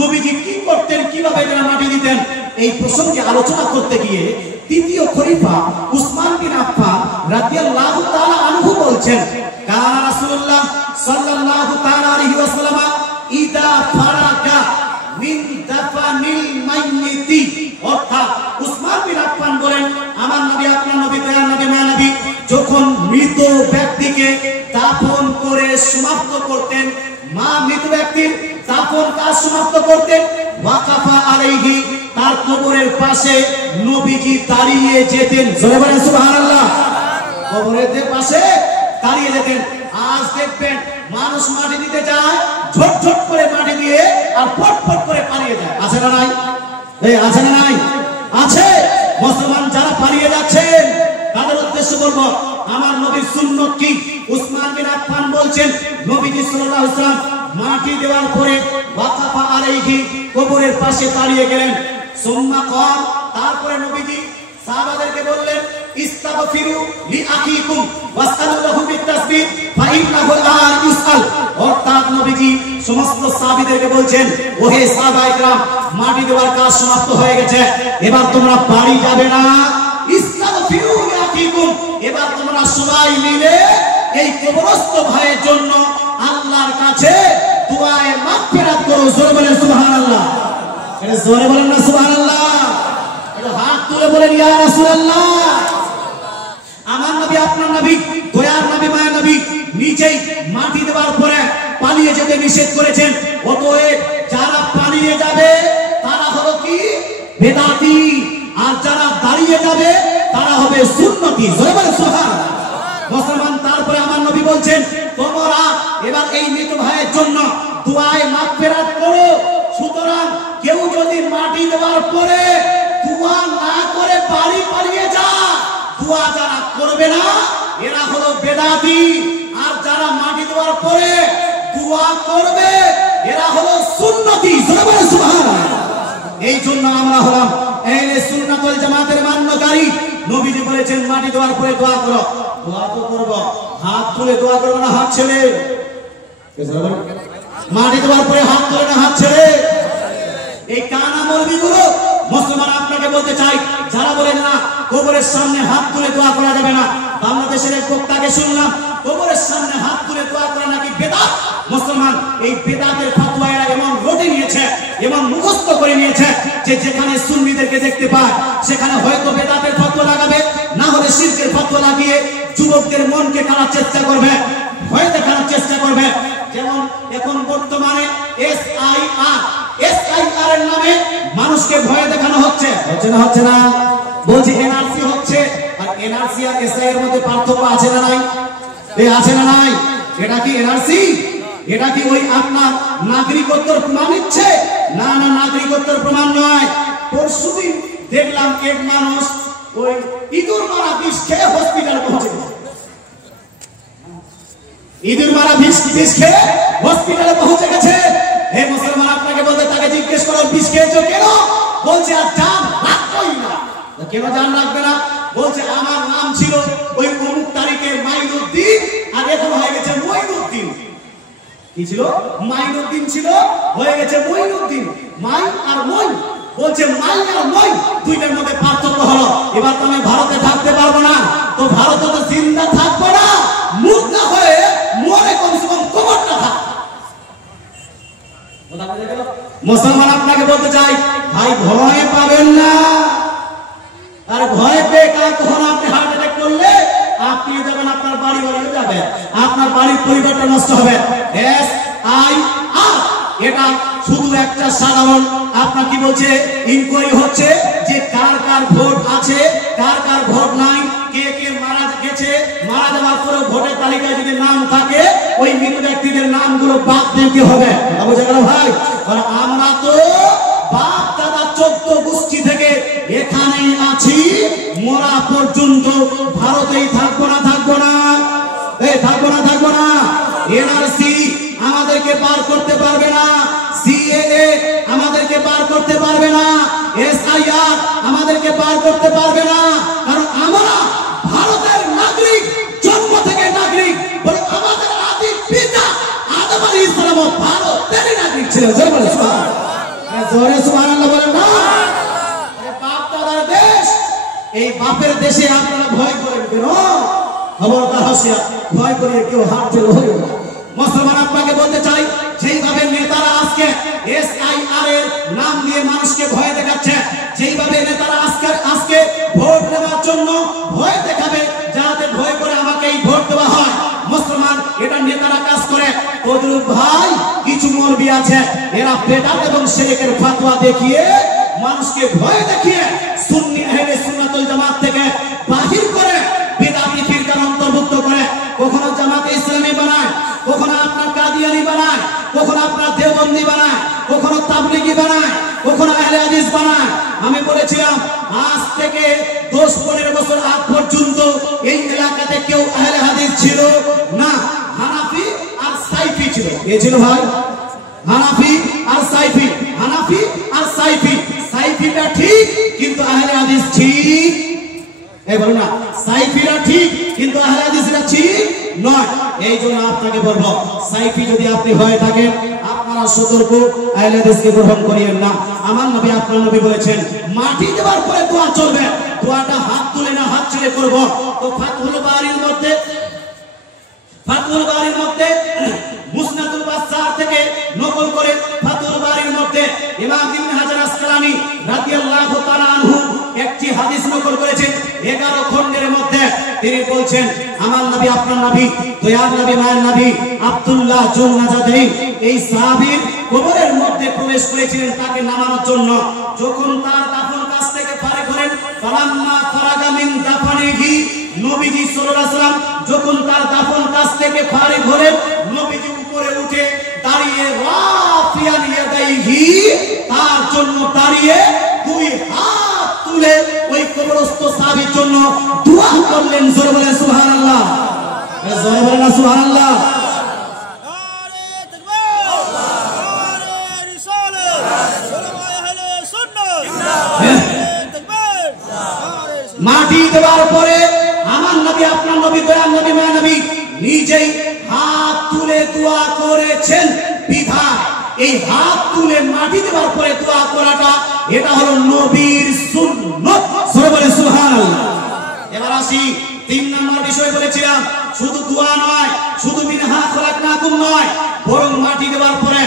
নবীজি কি করতেন, কিভাবে যেন মাটি দিতেন, এই প্রসঙ্গে আলোচনা করতে গিয়ে তৃতীয় খলিফা উসমান বিন আফফান রাদিয়াল্লাহু তাআলা আনহু বলছেন, কানা রাসূলুল্লাহ সাল্লাল্লাহু তাআলা আলাইহি ওয়াসাল্লাম ইদা ফারাকা মিন দাফানিল মাইয়িতি, অর্থাৎ উসমান বিন আফফান বলেন আমার নবী, আপনার নবী, দয়ার নবী, মায়া নবী যখন মৃত ব্যক্তিকে দাফন করে সমাপ্ত করতেন, মৃত ব্যক্তির দাফন কাজ সমাপ্ত করতেন, ওয়াকাফা আলাইহি, তার কবরের পাশে নবীজি দাঁড়িয়ে যেতেন। জোরে বলেন সুবহানাল্লাহ। কবরের পাশে দাঁড়িয়ে যেতেন। আজ দেখবেন মানুষ মাটি দিতে যায়, ঝট ঝট করে মাটি দিয়ে আর ফট ফট করে পালিয়ে যায়। আছে না নাই? আছে না নাই? আছে। মুসলমান যারা পালিয়ে যাচ্ছেন তাদের উদ্দেশ্যে বলবো আমার নবীর সুন্নাত কি। উসমান বিন আফফান বলছেন নবীজি সাল্লাল্লাহু আলাইহি ওয়াসাল্লাম মাটি দেওয়ার পরে ওয়াকাফা আলাইহি, কবরের পাশে দাঁড়িয়ে গেলেন। সুম্মা ক্বাল, তারপরে নবীজি সাহাবাদেরকে বললেন ইস্তাগফিরু লিআখিকুম ওয়াসআলু লাহু বিতাসবিহ ফাইন্নাহু আন ইসআল, অর্থাৎ নবীজি সমস্ত সাহাবীদেরকে বলছেন ওহে সাহাবায়ে کرام, মাটি দেওয়ার কাজ সমাপ্ত হয়ে গেছে, এবার তোমরা বাড়ি যাবে না, ইস্তাগফিরু লিআখিকুম, এবার তোমরা সবাই মিলে এই কবরস্থ ভাইয়ের জন্য আল্লাহর কাছে দোয়ায়ে মাগফিরাত করো। জোরে বলেন সুবহানাল্লাহ। এটা জোরে বলেন না সুবহানাল্লাহ। এটা হাত তুলে বলেন ইয়া রাসূলুল্লাহ। আমার নবী, আপনার নবী, দয়ার নবী, মায়ের নবী নিজেই মাটি দেওয়ার পরে পালিয়ে যেতে নিষেধ করেছেন। অতএব যারা পালিয়ে যাবে তারা হলো কি বেদাতি, আর যারা দাঁড়িয়ে যাবে তারা হবে সুন্নতি। জোরে বলেন সুবহানাল্লাহ। মুসলমান তারপরে আমার নবী বলছেন তোমরা এবার এই মৃত ভাইয়ের জন্য দোয়ায়ে মাগফিরাত করো। সুতরাং কেউ যদি মাটি দেওয়ার পরে দোয়া না করে বাড়ি পালিয়ে যায়, দোয়া যারা করবে না এরা হলো বেদাতি, আর যারা মাটি দেওয়ার পরে দোয়া করবে এরা হলো সুন্নতি। জোরে বলেন সুবহানাল্লাহ। এই জন্য আমরা হলাম আহলে সুন্নাত ওয়াল জামাতের মান্যকারী। নবীজি বলেছেন মাটি দেওয়ার পরে দোয়া করো। দোয়া তো করব, হাত তুলে দোয়া করব না হাত ছেড়ে? মাটি দেওয়ার পরে হাত তুলে না হাত ছেড়ে? এই কানা মৌলবীগুলো মুসলমান আপনাকে বলতে চাই, যারা বলেন না কবরের সামনে হাত তুলে দোয়া করা যাবে না, বাংলাদেশের এক বক্তাকে শুনলাম কবরের সামনে হাত তুলে দোয়া করা নাকি বেদাত। মুসলমান এই বেদাতের ফতোয়া এরা এমন রটে নিয়েছে, এমন মুখস্থ করে নিয়েছে যে যেখানে সুন্নিদেরকে দেখতে পায় সেখানে হয়তো বেদাতের ফতোয়া লাগাবে, না হলে শিরকের ফতোয়া লাগিয়ে যুবকদের মনকে কাড়ার চেষ্টা করবে, ভয় দেখানোর চেষ্টা করবে। যেমন এখন বর্তমানে SIR এর নামে মানুষকে ভয় দেখানো হচ্ছে, হচ্ছে না? হচ্ছে না? বলছি NRC হচ্ছে, আর NRC আর SI এর মধ্যে পার্থক্য আছে না নাই? আছে না নাই? এটা কি NRC? এটা কি ওই আপনার নাগরিকত্বের প্রমাণ নিচ্ছে? না না, নাগরিকত্বের প্রমাণ নয়। পরশুদিন দেখলাম এক মানুষ ওই ইঁদুর মারা বিষ খেয়ে হসপিটালে পৌঁছে গেছে। ইঁদুর মারা বিষ খেয়ে হসপিটালে পৌঁছে গেছে। হে মুসলমান, আপনাকে বলতে তাকে জিজ্ঞেস করো বিষ খেয়েছো কেন? বলছে আর জান রাখবোই না। কেন জান রাখবে না? বলছে আমার নাম ছিল ওই অমুক তারিখে মাইনুদ্দিন, আর এখন হয়ে গেছে মঈনুদ্দিন। কি ছিল? মাইনুদ্দিন ছিল, হয়ে গেছে মঈনুদ্দিন। মাই আর মই, বলছে মাই আর মই দুইটার মধ্যে পার্থক্য হলো। এবার তো আমি ভারতে থাকতে পারবো না, তো ভারতে তো জিন্দা থাকবো না, মুর্দা হয়ে মরে কমসে কম কবরটা থাক। মুসলমান আপনাকে বলতে চাই ভাই, ভয় পাবেন না। আর ভয় পেয়ে তখন আপনি হার্ট অ্যাটাক করলে আপনি যাবেন, আপনার বাড়ি বাড়িও যাবে, আপনার বাড়ির পরিবারটা নষ্ট হবে। SIR এটা শুধু একটা সাধারণ আপনার কি বলছে ইনকোয়ারি হচ্ছে যে কার কার ভোট আছে, কার কার ভোট নাই, কে কে মারা গেছে, মারা যাওয়ার ভোটের তালিকায় যদি নাম থাকে ওই মৃত ব্যক্তিদের নামগুলো বাদ দিতে হবে। বুঝে গেল ভাই? আর আমরা তো বাপ দাদা 14 গোষ্ঠী থেকে এখানেই আছি, মরা পর্যন্ত ভারতেই থাকবো না, থাকবো না, থাকবো না, থাকবো না। এনআরসি আমাদেরকে পার করতে পারবে না, সিএএ আমাদেরকে পার করতে পারবে না, এসআইআর আমাদেরকে পার করতে পারবে না, কারণ আমরা ভারতের নাগরিক, জন্ম থেকে নাগরিক। বলে আমাদের আদি পিতা আদম আলাইহিস সালাম ভারতের নাগরিক ছিলেন। জোরে সুবহানাল্লাহ বলেন না? বাপ দাদার দেশ, এই বাপের দেশে আপনারা ভয় করেন কেন? খবরদার হাসিয়া, ভয় করে কেউ হাত ফেল হইল না। মুসলমান আপনাকে বলতে চাই, যেইভাবে নেতারা আজকে এসআইআর এর নাম দিয়ে মানুষকে ভয় দেখাচ্ছে, যেইভাবে নেতারা আজকে ভোট দেওয়ার জন্য ভয় দেখাবে, যাতে ভয় করে আমাকেই ভোট দেওয়া হয়, মুসলমান এটা নেতারা কাজ করে। ওদের ভাই কিছু মৌলবি আছে, এরা বেদাত এবং শিরকের ফতোয়া দেখিয়ে মানুষকে ভয় দেখিয়ে সুন্নি আহলে সুন্নাতুল জামাত থেকে বাহির করে বেদাতি ফিরকার অন্তর্ভুক্ত করে, কখনো জামাতে ইসলামী বানায়, কখনো আপনার কাদিয়ানি বানায়, কখনো আপনার দেওবন্দি বানায়, কখনো তাবলিগি বানায়, কখনো আহলে হাদিস বানায়। আমি বলেছিলাম আজ থেকে 10-15 বছর আগ পর্যন্ত এই এলাকাতে কেউ আহলে হাদিস ছিল না, হানাফি আর সাইফি ছিল। কে ছিল ভাই? হানাফি আর সাইফি, হানাফি আর সাইফি। সাইফিটা ঠিক কিন্তু আহলে হাদিস ঠিক, এই বলো না, সাইফিরা ঠিক কিন্তু আহলে হাদিসরা ঠিক নয়। এই জন্য আপনাকে বলবো, সাইফি যদি আপনি হয়ে থাকেন, আপনারা সতর্ক, আহলে হাদিসকে গ্রহণ করিয়েন না। আমার নবী, আপনার নবী বলেছেন মাটি দেওয়ার পরে দোয়া চলবে, দোয়াটা হাত তুলে না হাত ছেড়ে করব। তো ফাতহুল বারির মধ্যে মুসনাদুল বাসার থেকে নকল করে ফাতহুল বারির মধ্যে ইমাম ইবনে হাজার আসকালানী রাদিয়াল্লাহু তাআলা আনহু একটি হাদিস নকল করেছেন 11 খণ্ডের মধ্যে। তিনি বলছেন, আমার নবী, আপনার নবী, দয়ার নবী, মায়ের নবী আব্দুল্লাহ জুন্নাজাদি এই সাহাবীর কবরের মধ্যে প্রবেশ করেছিলেন তাকে নামানোর জন্য। যখন তার দাফন কাজ থেকে ফারিগ হলেন, ফালাম্মা ফারাগা মিন দাফনিহি, নবীজি সাল্লাল্লাহু আলাইহি ওয়াসাল্লাম যখন তার দাফন কাজ থেকে ফারিগ হলেন, নবীজি উপরে উঠে দাঁড়িয়ে রাফিয়ান ইয়াদাইহি, তার জন্য দাঁড়িয়ে 2 হাত তুলে ওই কবরস্থ সাহাবীর জন্য দোয়া করলেন। জোরে বলেন সুবহানাল্লাহ, জোরে বলেন না সুবহানাল্লাহ। মাটি দেওয়ার পরে আমার নবী, আপনার নবী, দয়ার নবী, মায়ের নবী নিজেই হাত তুলে দোয়া করেছেন। বিধায় এই হাত তুলে মাটি দেওয়ার পরে দোয়া করাটা, এটা হলো নবীর সুন্নাত। সবাই বলে সুবহানাল্লাহ। এবার আসি 3 নম্বর বিষয় বলেছিলাম, শুধু দোয়া নয়, শুধু মিনহা খলাকনাকুম নয়, বরং মাটি দেওয়ার পরে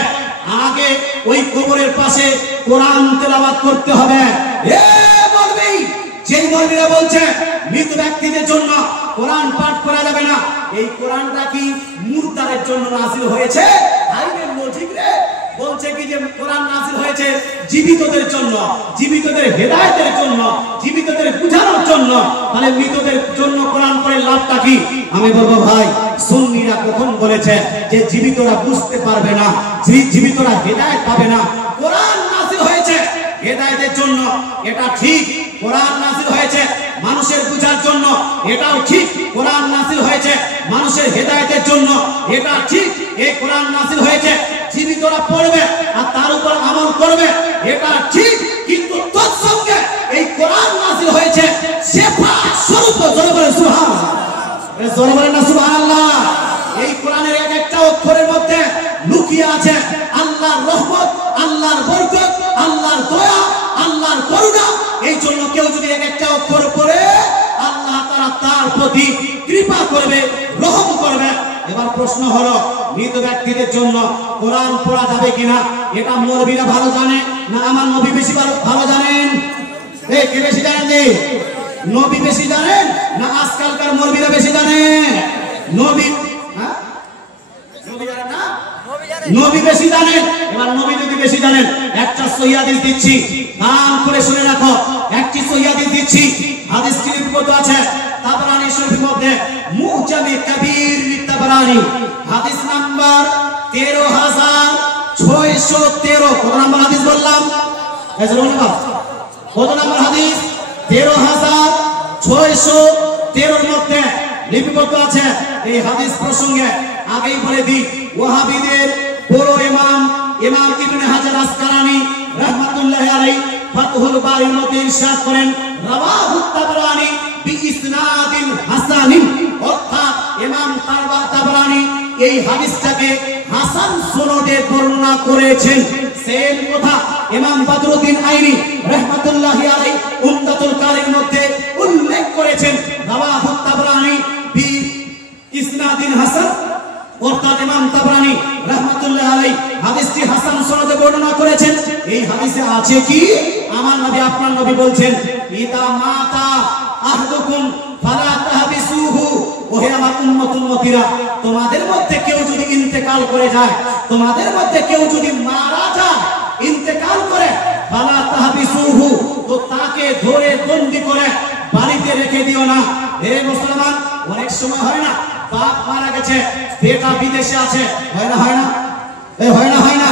আগে ওই কবরের পাশে কোরআন তেলাওয়াত করতে হবে। যেই মৌলবীরা বলছে মৃত ব্যক্তিদের জন্য কোরআন পাঠ করা যাবে না, এই কোরআনটা কি মুরতাদের জন্য নাযিল হয়েছে? আইনের লজিক রে বলছে কি যে কোরআন নাযিল হয়েছে জীবিতদের জন্য, জীবিতদের হেদায়েতের জন্য, জীবিতদের বুঝানোর জন্য। তাহলে মৃতদের জন্য কোরআন পড়ে লাভটা কি? আমি বলবো ভাই, সুন্নিরা কখন বলেছে যে জীবিতরা বুঝতে পারবে না, জীবিতরা হেদায়েত পাবে না? কোরআন নাযিল হয়েছে হেদায়েতের জন্য, এটা ঠিক। কোরআন নাযিল হয়েছে মানুষের বুঝার জন্য, এটাও ঠিক। কোরআন নাযিল হয়েছে মানুষের হেদায়েতের জন্য, এটা ঠিক। এই কোরআন নাযিল হয়েছে জীবিতরা পড়বে আর তার উপর আমল করবে, এটা ঠিক। কিন্তু তৎসঙ্গে এই কোরআন নাযিল হয়েছে শিফা স্বরূপ। জোরে বলেন সুবহানাল্লাহ, জোরে বলেন না সুবহানাল্লাহ। এই কোরআনের এক একটা অক্ষরের মধ্যে লুকিয়ে আছে আল্লাহর রহমত, আল্লাহর বরকত, আল্লাহর দয়া, আল্লাহর করুণা। এই জন্য কেউ যদি এক একটা অক্ষর পড়ে, আল্লাহ তাআলা তার প্রতি কৃপা করবে, রহম করবে। এবার প্রশ্ন হলো, মৃত ব্যক্তিদের জন্য কোরআন পড়া যাবে কিনা? এটা মৌলবীরা ভালো জানে না আমার নবী বেশি ভালো জানেন? কে বেশি জানেন? নবী বেশি জানেন না আজকালকার মৌলবীরা বেশি জানেন? নবী জানেন না, নবী বেশি জানেন। এবার নবী যদি বেশি জানেন, একটা সহিহ হাদিস দিচ্ছি, কান করে শুনে রাখো। একটি সহিহ হাদিস দিচ্ছি, হাদিসটি লিপিবদ্ধ আছে তাবরানী শরীফের মধ্যে মুজামে কবির তাবরানী হাদিস নাম্বার 13613 কত নাম্বার হাদিস বললাম কত নাম্বার হাদিস 13613 এর মধ্যে লিপিবদ্ধ আছে। এই হাদিস প্রসঙ্গে আগেই বলে দিই, ওয়াহাবিদের বড় ইমাম ইবনে হাজার আসকালানী রাহমাতুল্লাহি আলাইহি ফাতহুল বারির মধ্যে ইরশাদ করেন, রাওয়াহু তাবরানী বিইসনাদিন হাসানিন, অর্থাৎ ইমাম তাবরানী এই হাদিসটাকে হাসান সনদে বর্ণনা করেছেন। সেম কথা ইমাম বদরুদ্দিন আইনি রাহমাতুল্লাহি আলাইহি উমদাতুল কারির মধ্যে উল্লেখ করেছেন, রাওয়াহু তাবরানী বিইসনাদিন হাসান, অর্থাৎ ইমাম তাবরানী রাহমাতুল্লাহি আলাইহি হাদিসটি হাসান সনদে বর্ণনা করেছেন। এই হাদিসে আছে কি, আমার নবী আপনার নবী বলছেন, ইদা মাতা আহদুকুম ফালা তাহবিসুহু, ওহে আমার উম্মতিরা, তোমাদের মধ্যে কেউ যদি ইন্তেকাল করে যায়, তোমাদের মধ্যে কেউ যদি মারা যায়, ইন্তেকাল করে, ফালা তাহবিসুহু, তো তাকে ধরে বন্দী করে বাড়িতে রেখে দিও না। হে মুসলমান, অনেক সময় হয় না, বাপ মারা গেছে, বেটা বিদেশে আছে, হয় না হয় না, হয় না হয় না,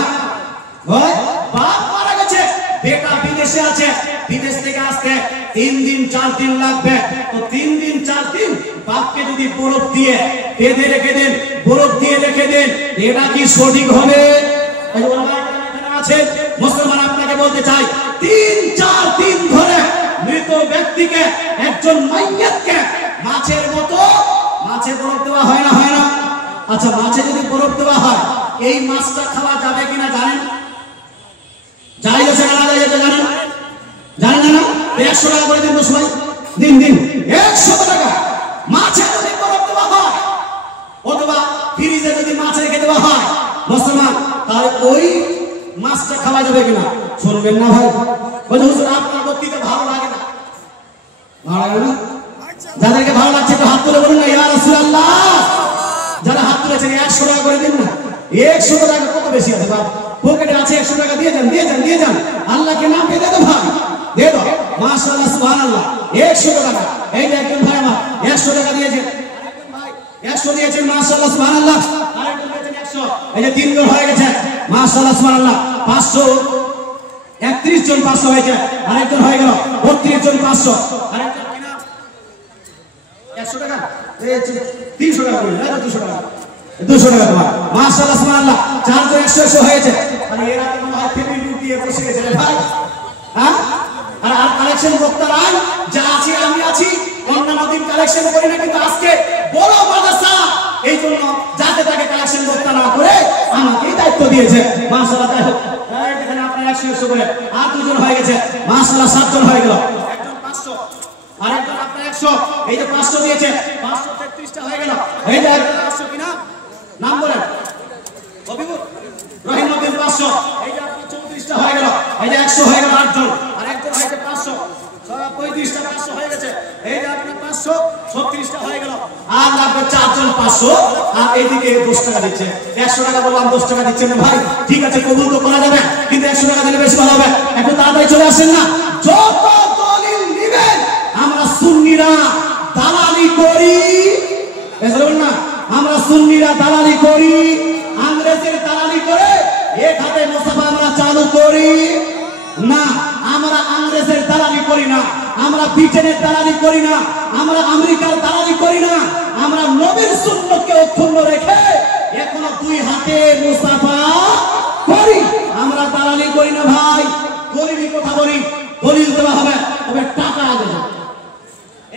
হয়, বাপ মারা গেছে, বেটা বিদেশে আছে, বিদেশ থেকে আসতে 3 দিন 4 দিন লাগবে, তো 3 দিন 4 দিন বাপকে যদি বরফ দিয়ে বেঁধে রেখে দেন, বরফ দিয়ে রেখে দেন, এটা কি সঠিক হবে? আছে মুসলমান, আপনাকে বলতে চাই, 3-4 দিন ধরে মৃত ব্যক্তিকে, একজন মাইয়াতকে মাছের মতো মাছে বরফ দেওয়া হয় না হয় না? আচ্ছা, মাছে যদি বরফ দেওয়া হয়, এই মাছটা খাওয়া যাবে কিনা জানেন? জানেন জানেন না? 100 টাকা করে দিন তো সবাই, দিন 100 টাকা মাছে যদি বরফ দেওয়া হয়, অথবা ফ্রিজে যদি মাছ রেখে দেওয়া হয় মুসলমান, তাহলে ওই মাছটা খাওয়া যাবে কিনা? শুনবেন না ভাই, বলছে হুজুর আপনার বক্তৃতা ভালো লাগে না, ভালো লাগে না? যাদেরকে ভালো লাগছে একটু হাত তুলে বলুন না, ইয়া রাসূলুল্লাহ। যারা হাত তুলেছেন 100 টাকা করে দিন না, 100 টাকা কত বেশি আছে বাপ, পকেটে আছে 100 টাকা দিয়ে যান, আল্লাহকে নাম দিয়ে দে ভাই, দিয়ে দাও, মাশাআল্লাহ সুবহানাল্লাহ, 100 টাকা। এই যে একজন ভাই আমার 100 টাকা দিয়েছেন, ভাই 100 দিয়েছেন, মাশাআল্লাহ সুবহানাল্লাহ, আরেকজন দিয়েছেন 100, এই যে 3 জন হয়ে গেছে, মাশাআল্লাহ সুবহানাল্লাহ, 531 জন 500 হয়েছে, আরেকজন হয়ে গেল 32 জন 500, আরেকজন কিনা 100 টাকা, 300 টাকা করে, 200 টাকা, 200 টাকা তোমার, মাশাআল্লাহ সুবহানাল্লাহ, 4 জন 100 হয়েছে। মানে এরা তো মনে হয় ফেমিলি লুটিয়ে বসে গেছে রে ভাই, হ্যাঁ? আর কালেকশন বক্তা নাই, যা আছে আমি আছি, অন্যান্য দিন কালেকশন করি না, কিন্তু আজকে বড় মাদ্রাসা, এই জন্য যাতে তাকে কালেকশন বক্তা না করে আমাকেই দায়িত্ব দিয়েছে, মাশাআল্লাহ। তাই হোক, এখানে আপনার 100 করে, আর 2 জন হয়ে গেছে, মাশাআল্লাহ 7 জন হয়ে গেল, একজন 500, আরেকজন আপনার 100, এই যে 500 দিয়েছে, 533টা হয়ে গেল, এই যে 500 কিনা নাম বলেন, হবিবুর রহিমউদ্দিন 500, এই যে আপনার 34টা হয়ে গেল, এই যে 100 হয়ে গেল 8 জন, আরেকজন হয়েছে 500, 35টা 500 হয়ে গেছে, এই যে আপনার 536টা হয়ে গেল, আর লাগবে 4 জন 500, আর এইদিকে 10 টাকা দিচ্ছে, 100 টাকা বললাম 10 টাকা দিচ্ছেন না ভাই, ঠিক আছে কবুল তো করা যাবে, কিন্তু 100 টাকা দিলে বেশি ভালো হবে, একটু তাড়াতাড়ি চলে আসেন না। যত দলিল নেবেন, আমরা সুন্নিরা দালালি করি, বুঝলেন না? আমরা সুন্নিরা দালালি করি, ইংরেজের দালালি করে এক হাতে মুস্তাফা আমরা চালু করি না, আমরা ইংরেজের দালালি করি না, আমরা ব্রিটেনের দালালি করি না, আমরা আমেরিকার দালালি করি না, আমরা নবীর সুন্নতকে অক্ষুণ্ণ রেখে এখনো 2 হাতে মুস্তাফা করি, আমরা দালালি করি না ভাই। গরিবই কথা বলি, দলিল দেওয়া হবে, তবে টাকা আগে যাবে।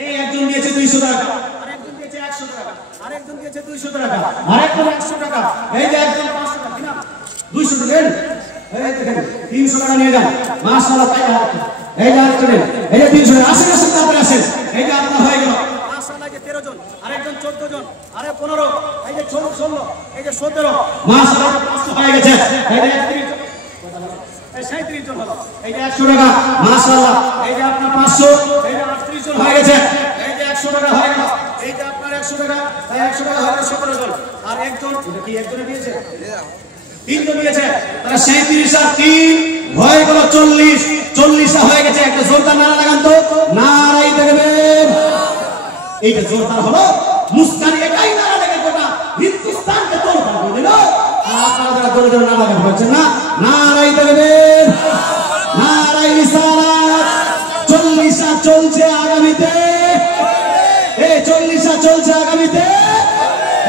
এই একজন দিয়েছে 200 টাকা, আরেকজন দিয়েছে 100 টাকা, আরেকজন দিয়েছে 200 টাকা, আরেকজন 100 টাকা, এই যে একজন 500 টাকা কিনা 200 টাকা, এই দেখেন 300 টাকা নিয়ে যান, মাশাআল্লাহ। তাই এই যে আরেকজন, এই যে 300 টাকা, আসেন তারপরে আসেন, এই যে আপনার হয়ে গেল মাশাআল্লাহ, যে 13 জন, আরেকজন 14 জন, আরে 15, এই যে 16, এই যে 17, মাশাআল্লাহ 500 হয়ে গেছে, এই যে 31 জন, 37 জন হলো, এই যে 100 টাকা, মাশাআল্লাহ, এই যে আপনার 500, এই যে 38 জন হয়ে গেছে, এই যে 100 টাকা হয়ে গেল, এই যে আপনার 100 টাকা, তাই 100 টাকা হয়ে গেল 17 জন, আর একজন, এটা কি একজনে দিয়েছে? 3 জন দিয়েছে, তাহলে 37 আর 3 হয়ে গেল 40 হয়ে গেছে। একটা জোরদার নারা লাগান তো, নারাই দেখবেন, এইটা জোরদার হলো মুস্কান একাই নারা লেগে গোটা হিন্দুস্তানকে তোলপাড় করে দিল। আর আপনারা যারা জোরে জোরে নারা লেগে বলছেন না, নারাই তাকবীর, নারাই রিসালাত। 40 চলছে আগামীতে, এই 40 চলছে আগামীতে।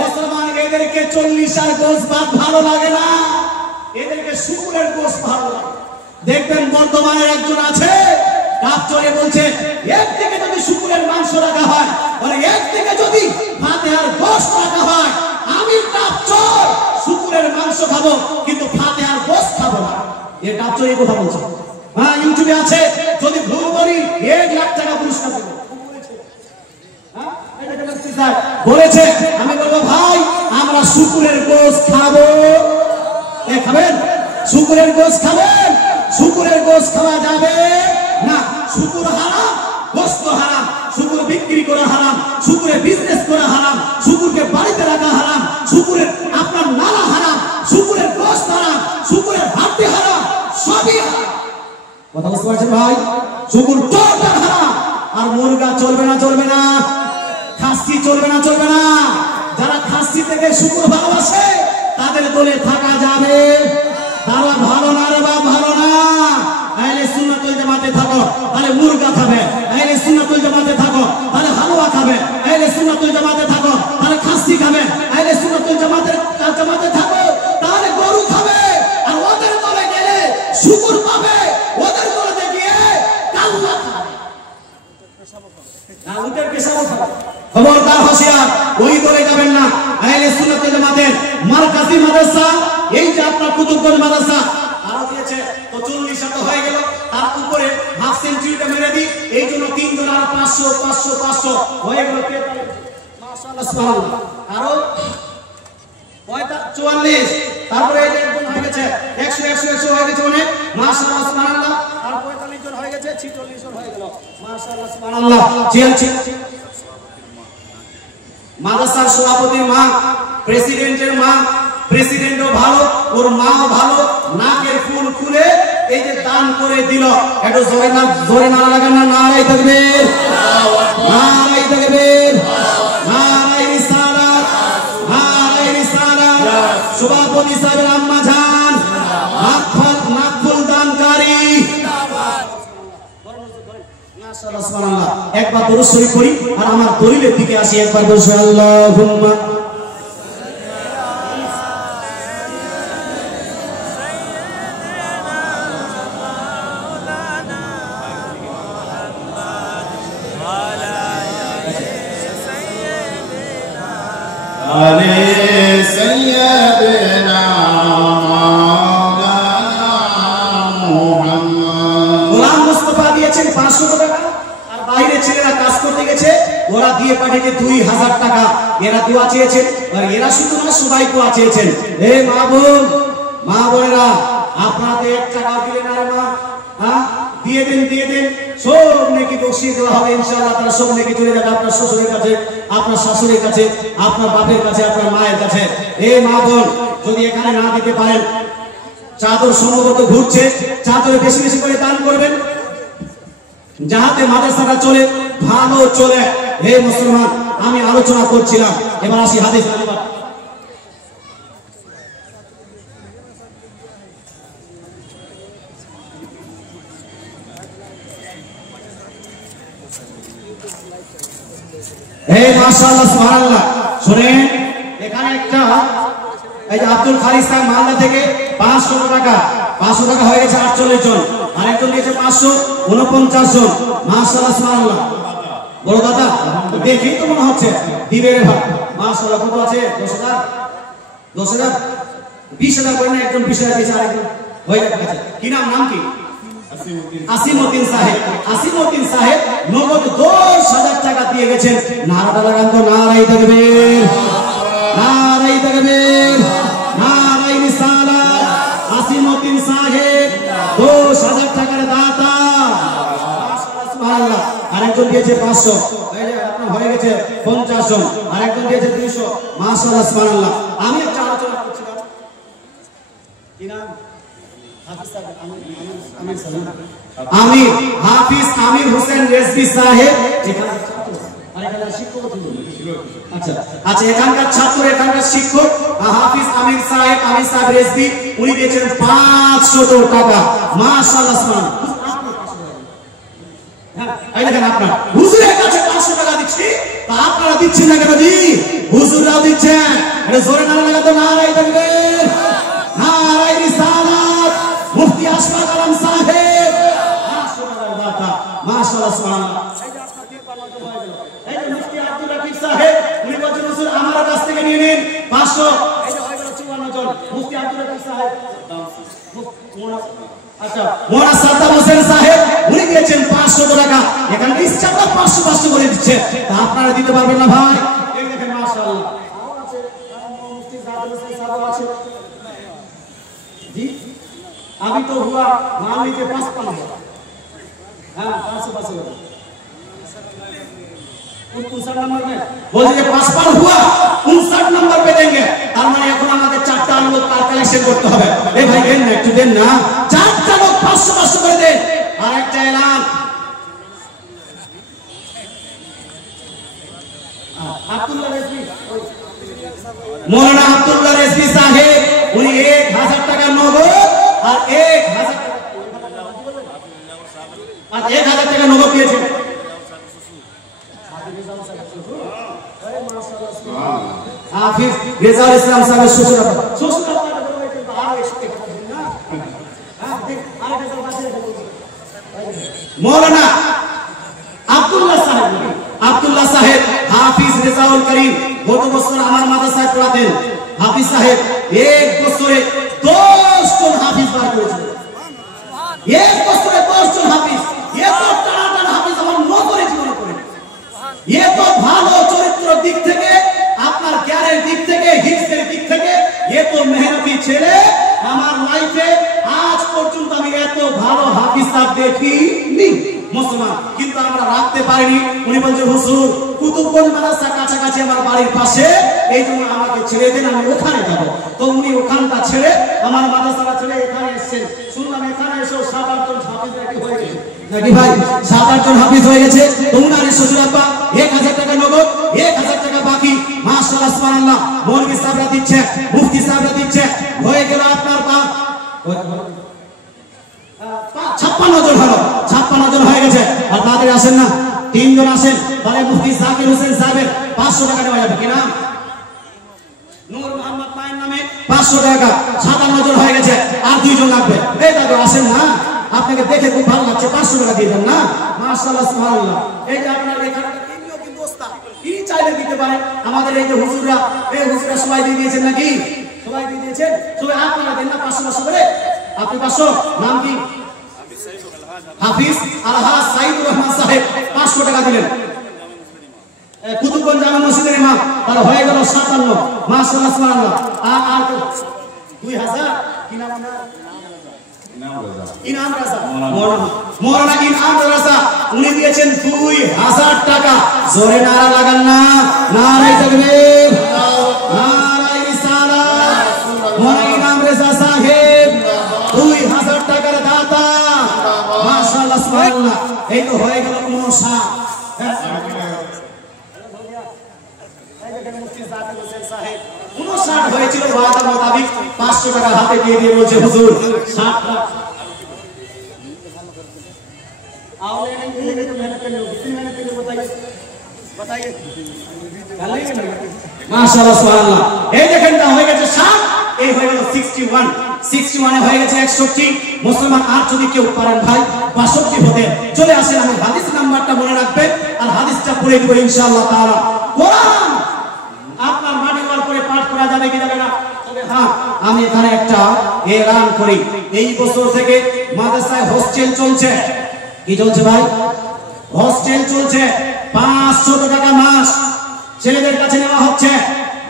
মুসলমান এদেরকে 40 গোশ ভাত ভালো লাগে না, এদেরকে শুকুরের গোশ ভালো লাগে। দেখবেন বর্তমানে একজন আছে কাপ চলে বলছে, একদিকে যদি শুকুরের মাংস রাখা হয় আর একদিকে যদি ফাতিহার গোশ রাখা হয়, আমি কাপ চোর শুকুরের মাংস খাবো কিন্তু ফাতিহার গোশ খাবো না। এই কাপ চোর এই কথা বলছে। হ্যাঁ, ইউটিউবে আছে, যদি ভুল করি 1 লাখ টাকা পুরস্কার দেব বলেছে। আমি বলবো ভাই আমরা শুকুরের গোশ খাবো। খাবেন শুকুরের গোশ? খাবেন শুকুরের গোশ? খাওয়া যাবে না। শুকুর হারাম, গোশত হারাম, শুকুর বিক্রি করা হারাম, শুকুরের বিজনেস করা হারাম, শুকুরকে বাড়িতে রাখা হারাম, শুকুরের আপনার নালা হারাম, শুকুরের গোশত হারাম, শুকুরের হাড্ডি হারাম, সবই হারাম। কথা বুঝতে পারছেন ভাই? শুকুর টোটাল হারাম। আর মুরগা চলবে না, চলবে না। খাসি চলবে না, চলবে না। যারা খাসি থেকে শুকুর ভালোবাসে তাদের দলে থাকা যাবে। তারা ভালো না রে বাপ, ভালো না। আহলে সুন্নাতুল জামাতে থাকো তাহলে মুরগা খাবে, আহলে সুন্নাতুল জামাতে থাকো তাহলে হালুয়া খাবে, আহলে সুন্নাতুল জামাতে থাকো তাহলে খাসি খাবে, আহলে সুন্নাতুল জামাতে থাকো তাহলে গরু খাবে। আর ওদের দলে গেলে শুকুর পাবে, ওদের দলে গিয়ে কাল্লা খাবে, না উটের পেশাবো খাবে। খবরদার, হুঁশিয়ার, ওই দলে যাবেন না। আহলে সুন্নাতুল জামাতের মারকাজি মাদ্রাসা, এই যে আপনার কুতুবগঞ্জ মাদ্রাসা আরো দিয়েছে তো 40 তো হয়ে গেল, তার উপরে হাফ সেঞ্চুরিটা মেরে দিই, এই জন্য 3 জন আর 500 500 500 হয়ে গেল 43। মাশাআল্লাহ, সুবহানাল্লাহ। আরো 44, তারপরে এই যে একজন হয়ে গেছে 100 100 100 হয়ে গেছে অনেক। মাশাআল্লাহ, সুবহানাল্লাহ। আর 45 জন হয়ে গেছে, 46 জন হয়ে গেল। মাশাআল্লাহ, সুবহানাল্লাহ। মাদ্রাসার সভাপতির মা, প্রেসিডেন্টের মা, প্রেসিডেন্টও ভালো, ওর মাও ভালো, নাকের ফুল খুলে এই যে দান করে দিল। একটু জোরে নারা লাগান না, নারাই তাকবীর, নারাই তাকবীর, নারাই রিসালাত, নারাই রিসালাত। সভাপতি সাহেবের আম্মা জান, নাকফুল দানকারী। মাশাআল্লাহ, সুবহানাল্লাহ। একবার দরুদ শরীফ করি আর আমার দলিলের দিকে আসি। একবার বলুন আল্লাহুম্মা ওরা দিয়ে পাঠিয়েছে 2000 টাকা। এরা দোয়া চেয়েছেন, আর এরা শুধু না সবাই দোয়া চেয়েছেন। হে মা বোন, মা বোনেরা, আপনারা তো 1 টাকা দিলেন না মা, হ্যাঁ দিয়ে দেন, দিয়ে দেন। সব নেকি বসিয়ে দেওয়া হবে ইনশাআল্লাহ। তারা সব নেকি চলে যাবে আপনার শ্বশুরের কাছে, আপনার শাশুড়ির কাছে, আপনার বাপের কাছে, আপনার মায়ের কাছে। হে মা বোন, যদি এখানে না দিতে পারেন, চাদর সম্ভবত ঘুরছে, চাদরে বেশি বেশি করে দান করবেন যাহাতে মাদ্রাসাটা চলে, ভালো চলে। হে মুসলমান, আমি আলোচনা করছিলাম, এবার আসি হাদিস। হে মাশাআল্লাহ, সুবহানাল্লাহ। শুনেন, এখানে একটা এই যে আব্দুল খালিদ সাহেব মালদা থেকে 500 টাকা, 500 টাকা হয়ে গেছে 48 জন। আরেকজন দিয়েছে 549 জন। মাশাআল্লাহ, সুবহানাল্লাহ। বড় দাদা দেখি তো মনে হচ্ছে দিবে রে ভাই। মাশাআল্লাহ, কত আছে? 10,000 10,000 20,000 করে না, একজন 20,000 দিয়েছে, আরেকজন হয়ে গেছে। কি নাম, নাম কি? আসিমউদ্দিন সাহেব। আসিমউদ্দিন সাহেব নগদ 10,000 টাকা দিয়ে গেছেন। নারাটা লাগান তো, নারাই তাকবীর, নারাই তাকবীর, নারাই রিসালাত। আসিমউদ্দিন সাহেব 10,000 টাকার দাতা। মাশাআল্লাহ, সুবহানাল্লাহ। আরেকজন দিয়েছে 500, এই যে আপনার হয়ে গেছে 50 জন। আরেকজন দিয়েছে 200। মাশাআল্লাহ, সুবহানাল্লাহ। আমি একটা আলোচনা করছিলাম, কি নাম? আমি হাফিজ আমির হোসেন রেজভী সাহেব। এখানে আচ্ছা আচ্ছা, এখানকার ছাত্র, এখানকার শিক্ষক হাফিজ আমির সাহেব রেজভি, উনি দিয়েছেন 500 টাকা। মাশাআল্লাহ, সুবহানাল্লাহ। এই দেখেন আপনার হুজুরের কাছে 500 টাকা দিচ্ছি, তা আপনারা দিচ্ছেন না কেন জি? হুজুররাও দিচ্ছেন, এটা জোরে নারা লাগাতে, নারায়ে তাকবীর, নারায়ে রিসালাত, মুফতি আশফাক আলম সাহেব 500 টাকার দাতা। মাশাআল্লাহ, সুবহানাল্লাহ। এই যে মুফতি আব্দুল রাকিব সাহেব, উনি বলছেন হুজুর আমার কাছ থেকে নিয়ে নিন 500। এই যে হয়ে গেল 54 জন। মুফতি আব্দুল রাকিব সাহেব, আচ্ছা মোনা সাদ্দাম হোসেন সাহেব, উনি দিয়েছেন 500 টাকা। এখানে ইচ্ছাটা 500 করে দিচ্ছে, তা আপনারা দিতে পারবেন না ভাই? এই দেখেন মাশাআল্লাহ। আছে মুফতি জাকির হোসেন সাহেব আছে জি। अभी तो हुआ मान लीजिए 55, हाँ 500 59 नंबर में बोलिए 55 हुआ, 59 नंबर पे देंगे। তার মানে এখন আমাদের 4টা লোক কালেকশন করতে হবে। এই ভাই দেন না, একটু দেন না, 4টা লোক 500 করে দেন। আর একটা এলান, আব্দুল্লাহ রেজভি, মৌলানা আব্দুল্লাহ রেজভি সাহেব, উনি 1000 টাকা নগদ আর 1000 টাকা নগদ দিয়েছেন। হাফিজ রেজাউল ইসলাম সাহেব শ্বশুর মৌলানা আব্দুল্লাহ সাহেব হাফিজ রেজাউল করিম, গত বছর আমার মাদ্রাসায় পড়াতেন। হাফিজ সাহেব এক বছরে 10 জন হাফিজ বার করেছেন। এক বছরে 10 জন হাফিজ, এত টানা হাফিজ আমার নজরে জীবনে পড়ে। এত ভালো চরিত্র দিক থেকে, আপনার জ্ঞানের দিক থেকে, হিফজের দিক থেকে এত মেহনতি ছেলে আমার লাইফে আজ পর্যন্ত আমি এত ভালো হাফিজ সাহেব দেখিনি মুসলমান, কিন্তু আমরা রাখতে পারিনি। উনি বলছে হুজুর কুতুবগঞ্জ মাদ্রাসা কাছাকাছি আমার বাড়ির পাশে, এই জন্য আমাকে ছেড়ে দেন, আমি ওখানে যাব। তো উনি ওখানটা ছেড়ে আমার মাদ্রাসাটা ছেড়ে এখানে এসেছেন। শুনলাম এখানে এসেও 7-8 জন হাফিজ হয়ে গেছে নাকি ভাই? 7-8 জন হাফিজ হয়ে গেছে। তো উনার শ্বশুর আব্বা 1000 টাকা নগদ, 1000 টাকা বাকি। মাশাআল্লাহ, সুবহানাল্লাহ। মৌলভী সাহেবরা দিচ্ছে, মুফতি সাহেবরা দিচ্ছে, হয়ে গেল আপনার 56 জন হলো, 56 জন হয়ে গেছে। আর তাদের আসেন না, 3 জন আসেন, তাহলে মুফতি জাকির হোসেন সাহেবের 500 টাকা দেওয়া যাবে। কি নাম? নূর মোহাম্মদ মায়ের নামে 500 টাকা। 57 জন হয়ে গেছে, আর 2 জন লাগবে। এই দাদু আসেন না, আপনাকে দেখে খুব ভালো লাগছে, 500 টাকা দিয়ে দেন না। মাশাআল্লাহ, সুবহানাল্লাহ। এই যে আপনার এখানে তিনিও কিন্তু ওস্তাদ, তিনি চাইলে দিতে পারেন। আমাদের এই যে হুজুররা, এই হুজুররা সবাই দিয়ে দিয়েছেন নাকি? সবাই দিয়ে দিয়েছেন। সবাই আপনারা দেন না 500 করে। আপনি 500, নাম কি? হাফিজ আলহাজ সাইদুর রহমান সাহেব 500 টাকা দিলেন। কুতুবগঞ্জ জামে মসজিদের ইমাম, তাহলে হয়ে গেল 57। মাশাআল্লাহ, সুবহানাল্লাহ। আর 2000 কি নাম? ইনাম রাজা, মৌলানা ইনাম রাজা, উনি দিয়েছেন 2000 টাকা। জোরে নারা লাগান না, নারায়ে তাকবীর, নারায়ে রিসালাত। মৌলানা ইনাম রাজা সাহেব 2000 টাকার দাতা। মাশাআল্লাহ, সুবহানাল্লাহ। এই তো হয়ে গেল 59। হয়েছিল ওয়াদা মোতাবেক 500 টাকা হাতে দিয়ে দিয়ে বলছে হুজুর 60 লাখ। মাশাআল্লাহ, সুবহানাল্লাহ। এই দেখেন না, হয়ে গেছে 60, এই হয়ে গেল 61। 61 এ হয়ে গেছে 61। মুসলমান আর যদি কেউ পারেন ভাই 62 হতে চলে আসেন। আমি হাদিস নাম্বারটা মনে রাখবেন আর হাদিসটা পড়ে দিব ইনশাআল্লাহ তাআলা। কোরআন আপনার মাটি ওয়ার করে পাঠ করা যাবে কি যাবে না? তবে হ্যাঁ, আমি এখানে একটা এলান করি। এই বছর থেকে মাদ্রাসায় হোস্টেল চলছে। কি চলছে ভাই? হোস্টেল চলছে। 500 টাকা মাস ছেলেদের কাছে নেওয়া হচ্ছে।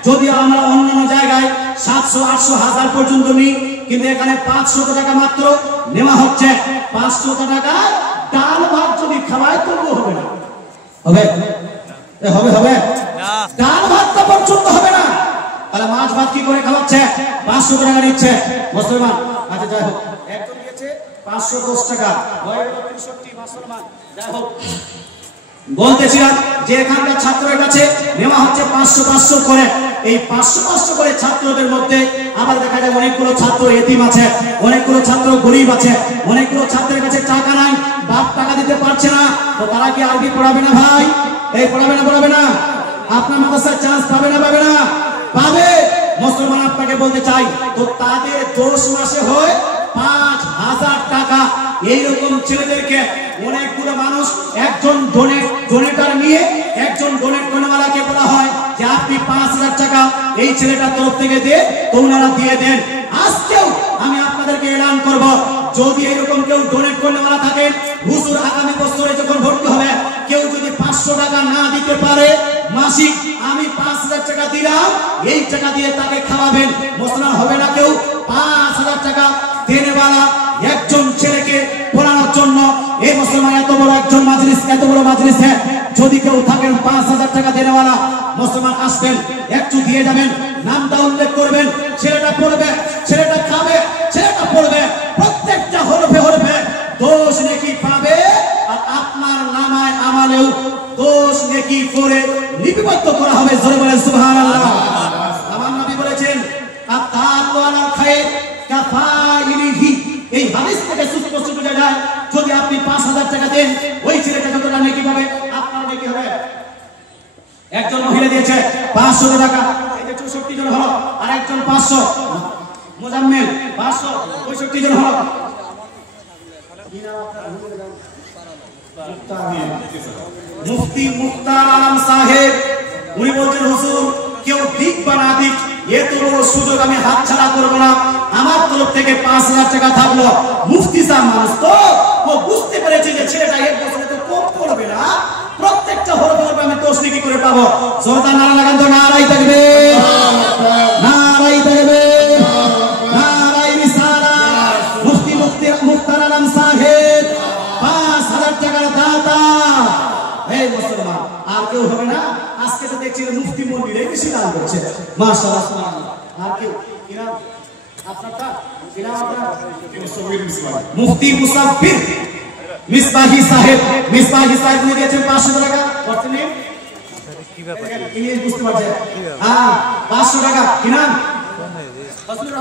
যদি আমরা অন্যান্য জায়গায় 700, 800, 1000 পর্যন্ত নিই, কিন্তু এখানে 500 টাকা মাত্র নেওয়া হচ্ছে। 500 টাকা ডাল ভাত যদি খাওয়ায় তবুও হবে না। হবে হবে হবে ডাল ভাতটা পর্যন্ত হবে না, তাহলে মাছ ভাত কি করে খাওয়াচ্ছে? 500 টাকা নিচ্ছে মুসলমান। আচ্ছা যাই হোক, একজন দিয়েছে 510 টাকা, হয়ে গেল 63 মুসলমান। যাই হোক, বলতেছিলাম যে এখানকার ছাত্রের কাছে নেওয়া হচ্ছে 500 করে। এই 500 করে ছাত্রদের মধ্যে আবার দেখা যায় অনেকগুলো ছাত্র এতিম আছে, অনেকগুলো ছাত্র গরিব আছে, অনেকগুলো ছাত্রের কাছে টাকা নাই, বাপ টাকা দিতে পারছে না। তো তারা কি আরবি পড়াবে না ভাই? এই পড়াবে না? আপনার মাদ্রাসায় চান্স পাবে না? পাবে। মুসলমান আপনাকে বলতে চাই, তো তাদের 10 মাসে হয় 5000 টাকা। এইরকম ছেলেদেরকে অনেকগুলো মানুষ একজন ডোনেটর নিয়ে একজন ডোনেট কর্মওয়ালাকে বলা হয় যে আপনি 5000 টাকা এই ছেলেটার তরফ থেকে দিয়ে তো ওনারা দিয়ে দেন। আজকেও আমি আপনাদেরকে এলান করব, যদি এরকম কেউ ডোনেট কর্মওয়ালা থাকেন, হুজুর আগামী বছরে যখন ভর্তি হবে কেউ যদি 500 টাকা না দিতে পারে মাসিক, আমি 5000 টাকা দিলাম, এই টাকা দিয়ে তাকে খাওয়াবেন। মুসলমান হবে না কেউ 5000 টাকা দেনেওয়ালা একজন ছেলেকে পড়ানোর জন্য। এই মুসলমান এত বড় একজন মাজলিস, এত বড় মাজলিসে যদি কেউ থাকেন 5000 টাকা দেনেওয়ালা, মুসলমান আসবেন, একটু দিয়ে যাবেন, নামটা উল্লেখ করবেন, ছেলেটা পড়বে, ছেলেটা খাবে, ছেলেটা পড়বে, প্রত্যেকটা হরফে দোষ নেকি পাবে। আর আপনার নামায় আমালেও দোষ নেকি করে লিপিবদ্ধ করা হবে। জোরে বলেন সুবহানাল্লাহ। আমার নবী বলেছেন আত-তাআল্লু আলাল খায়র কাফাইলিহি। এই হাদিস থেকে সুস্পষ্ট বোঝা যায় যদি আপনি 5000 টাকা দেন, ওই ছেলেটা যতটা নেকি পাবে আপনার নেকি হবে। একজন মহিলা দিয়েছে 500 টাকা, এই যে 64 জন হলো, আর একজন 500, মুজাম্মিল 565 জন হলো। মুফতি মুক্তার আলম সাহেব উনি বলছেন হুজুর কেউ দিক বা না দিক, এত বড় সুযোগ আমি হাতছাড়া করব না। আমার তরফ থেকে 5000 টাকা থাকলো। মুফতি সাহেব মানুষ তো, ও বুঝতে পেরেছে যে ছেলেটা এক বছরে তো কম পড়বে না, প্রত্যেকটা হরফে আমি দোষ নেকি করে পাবো। জোরদার নারা লাগান তো, নারাই থাকবে, নারাই থাকবে, নারাই রিসালাত। মুফতি মুক্তার আলম সাহেব 5000 টাকার দাতা। এই মুসলমান আর কেউ হবে না। আজকে তো দেখছি মুফতি মন্দিরে বেশি দান করছে, মাশাআল্লাহ সুবহানাল্লাহ। আর কেউ কিনা আপনারটা কিনা আপনার মুফতি মুসাফির মিসবাহি সাহেব উনি দিয়েছেন 500 টাকা। করছেন কি ব্যাপার ইংলিশ বুঝতে পারছেন? হ্যাঁ 500 টাকা। কিনা ফজলুর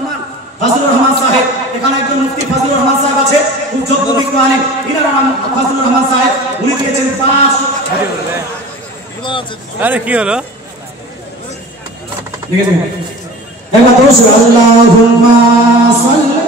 রহমান সাহেব। এখানে একজন মুফতি ফজলুর রহমান সাহেব আছে, খুব যোগ্য বিজ্ঞ আলেম, ইনার নাম ফজলুর রহমান সাহেব, উনি দিয়েছেন 5। আরে কি হলো? দেখেন একবার দোষ আল্লাহুম্মা সাল্লি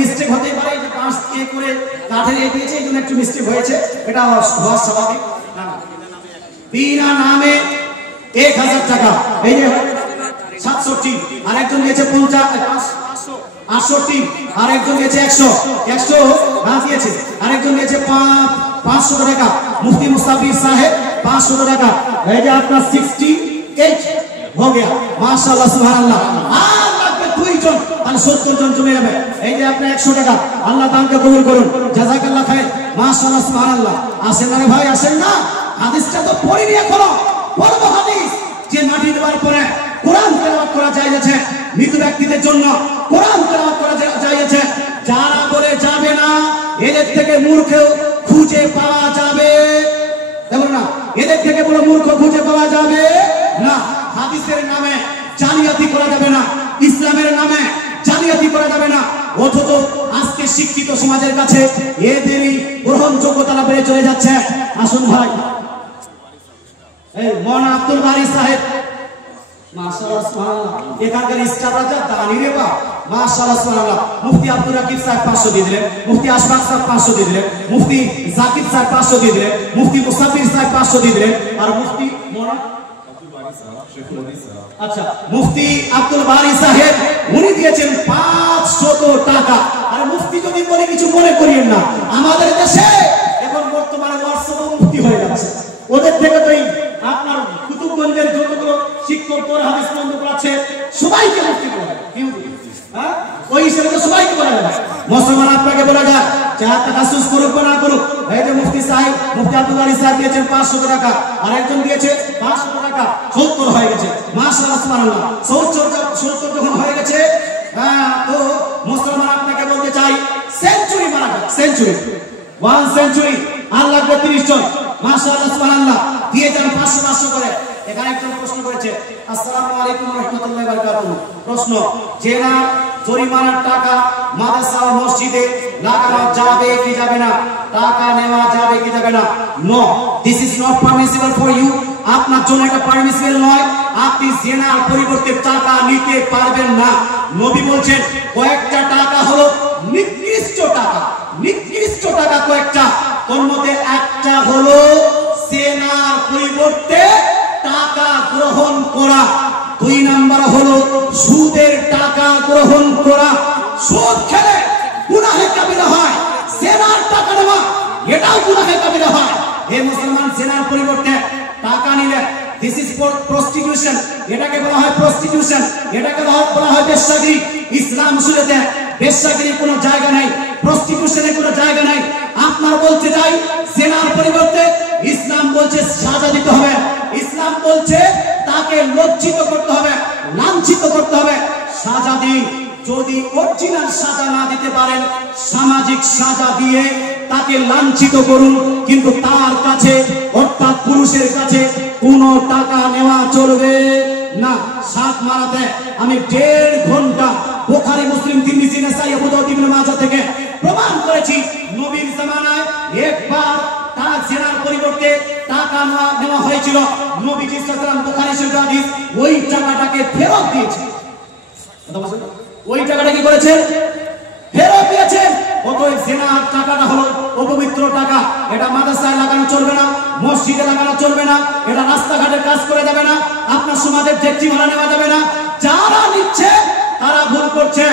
মিস্টেক হতে পারে যে 5 এ করে কাঠের এ দিয়েছে, এই জন্য একটু মিস্টেক হয়েছে, এটা হওয়া স্বাভাবিক। বিনা নামে 1000 টাকা, এই যে 67, আরেকজন দিয়েছে 68, আরেকজন দিয়েছে 100 না দিয়েছে, আরেকজন দিয়েছে 500 টাকা। মুফতি মুস্তাফির সাহেব 500 টাকা। এই যে আপনার 68 हो गया, माशाअल्लाह सुभानअल्लाह। আর লাগবে 2 জন, তাহলে 70 জন জমে যাবে। এই যে আপনি 100 টাকা, আল্লাহ দানকে কবুল করুন, জাযাকাল্লাহ খায়র, মাশাআল্লাহ সুবহানাল্লাহ। আসেন না রে ভাই, আসেন না। হাদিসটা তো পড়িনি এখনো, পড়ব হাদিস। যে মাটি দেওয়ার পরে কোরআন তেলাওয়াত করা যায় আছে, মৃত ব্যক্তিদের জন্য কোরআন তেলাওয়াত করা যায় আছে। যারা বলে যাবে না, এদের থেকে মূর্খ খুঁজে পাওয়া যাবে, দেখুন না, এদের থেকে বড় মূর্খ খুঁজে পাওয়া যাবে না। হাদিসের নামে জালিয়াতি করা যাবে না, ইসলামের নামে জালিয়াতি করা যাবে না। অথচ আজকে শিক্ষিত সমাজের কাছে এদেরই গ্রহণযোগ্যতা বেড়ে চলে যাচ্ছে। আসুন ভাই, এই মৌলানা আব্দুল বারী সাহেব, মাশাআল্লাহ সুবহানাল্লাহ, এখানকার স্টাফরা দানি রে বাপ, মাশাআল্লাহ সুবহানাল্লাহ। মুফতি আব্দুল রাকিব সাহেব 500 দিয়ে দিলেন, মুফতি আশফাক সাহেব 500 দিয়ে দিলেন, মুফতি জাকির সাহেব 500 দিয়ে দিলেন, মুফতি মুসাফির সাহেব 500 দিয়ে দিলেন, আর মুফতি আচ্ছা মুফতি আব্দুল বারী সাহেব উনি দিয়েছেন 500 টাকা। আর মুফতি যদি বলে কিছু মনে করিয়েন না, আমাদের দেশে এখন বর্তমানে ওয়াটসঅ্যাপ মুফতি হয়ে যাচ্ছে। ওদের থেকে তো আপনার কুতুবগঞ্জের যতগুলো শিক্ষক হাদিস মুসলমান আপনাকে বলে যায় চার টাকা সুস করুক বা না করুক, এই যে মুফতি সাহেব মুফতি আব্দুল আলী সাহেব দিয়েছেন 500 টাকা, আর একজন দিয়েছে 500 টাকা, 70 হয়ে গেছে। মাশাআল্লাহ সুবহানাল্লাহ। 70 যখন হয়ে গেছে, তো মুসলমান আপনাকে বলতে চাই সেঞ্চুরি মারা যাক, সেঞ্চুরি, 1 সেঞ্চুরি। আর লাগবে 30 জন। মাশাআল্লাহ সুবহানাল্লাহ। দিয়ে যান 500 করে। এখানে একজন প্রশ্ন করেছে, আসসালামু আলাইকুম ওয়া রাহমাতুল্লাহি ওয়া বারাকাতুহু। প্রশ্ন, যে না জরিমানার টাকা মাদ্রাসা ও মসজিদে লাগানো যাবে কি যাবে না, টাকা নেওয়া যাবে কি যাবে না? No, this is not permissible for you. আপনার জন্য এটা পারমিসিবল নয়। আপনি জেনার পরিবর্তে টাকা নিতে পারবেন না। নবী বলছেন কয়েকটা টাকা হলো নিকৃষ্ট টাকা, নিকৃষ্ট টাকা কয়েকটা, তোর মধ্যে একটা হলো জেনার পরিবর্তে টাকা গ্রহণ করা, 2 নাম্বার হলো সুদের টাকা গ্রহণ করা। সুদ খেলে গুনাহে কাবিরা হয়, জেনার টাকা নেওয়া এটাও গুনাহে কাবিরা হয়। এই মুসলমান জেনার পরিবর্তে টাকা নিলে দিস ইজ প্রস্টিটিউশন, এটাকে বলা হয় প্রস্টিটিউশন, এটাকে বলা হয় বেশ্যাগিরি। ইসলাম শুনেতে বেশ্যাগিরির কোনো জায়গা নাই, প্রস্টিটিউশনের কোনো জায়গা নাই। আপনার বলতে চাই জেনার পরিবর্তে ইসলাম বলছে সাজা দিতে হবে, ইসলাম বলছে তাকে লজ্জিত করতে হবে, লাঞ্ছিত করতে হবে। সাজা দিন, যদি অরিজিনাল সাজা না দিতে পারেন সামাজিক সাজা দিয়ে তাকে লাঞ্ছিত করুন, কিন্তু তার কাছে অর্থাৎ পুরুষের কাছে কোনো টাকা নেওয়া চলবে না। সাত মারাতে আমি 1.5 ঘন্টা বুখারী মুসলিম তিরমিজি নাসাই আবু দাউদ ইবনে মাজাহ থেকে প্রমাণ করেছি নবীর জামানায় একবার তার জেনার পরিবর্তে টাকা নেওয়া হয়েছিল। নবীজি সাল্লাল্লাহু আলাইহি ওয়াসাল্লাম বুখারী শরীফে হাদিস, ওই টাকাটাকে ফেরত দিয়েছে। ওই টাকাটা কি করেছেন? ফেরত দিয়েছেন। অতএব জেনার টাকাটা হলো অপবিত্র টাকা, এটা মাদ্রাসায় লাগানো চলবে না, মসজিদে লাগানো চলবে না, এটা রাস্তাঘাটে কাজ করে যাবে না, আপনার সমাজের ট্যাক্সি ভাড়া নেওয়া যাবে না। যারা নিচ্ছে তারা ভুল করছে।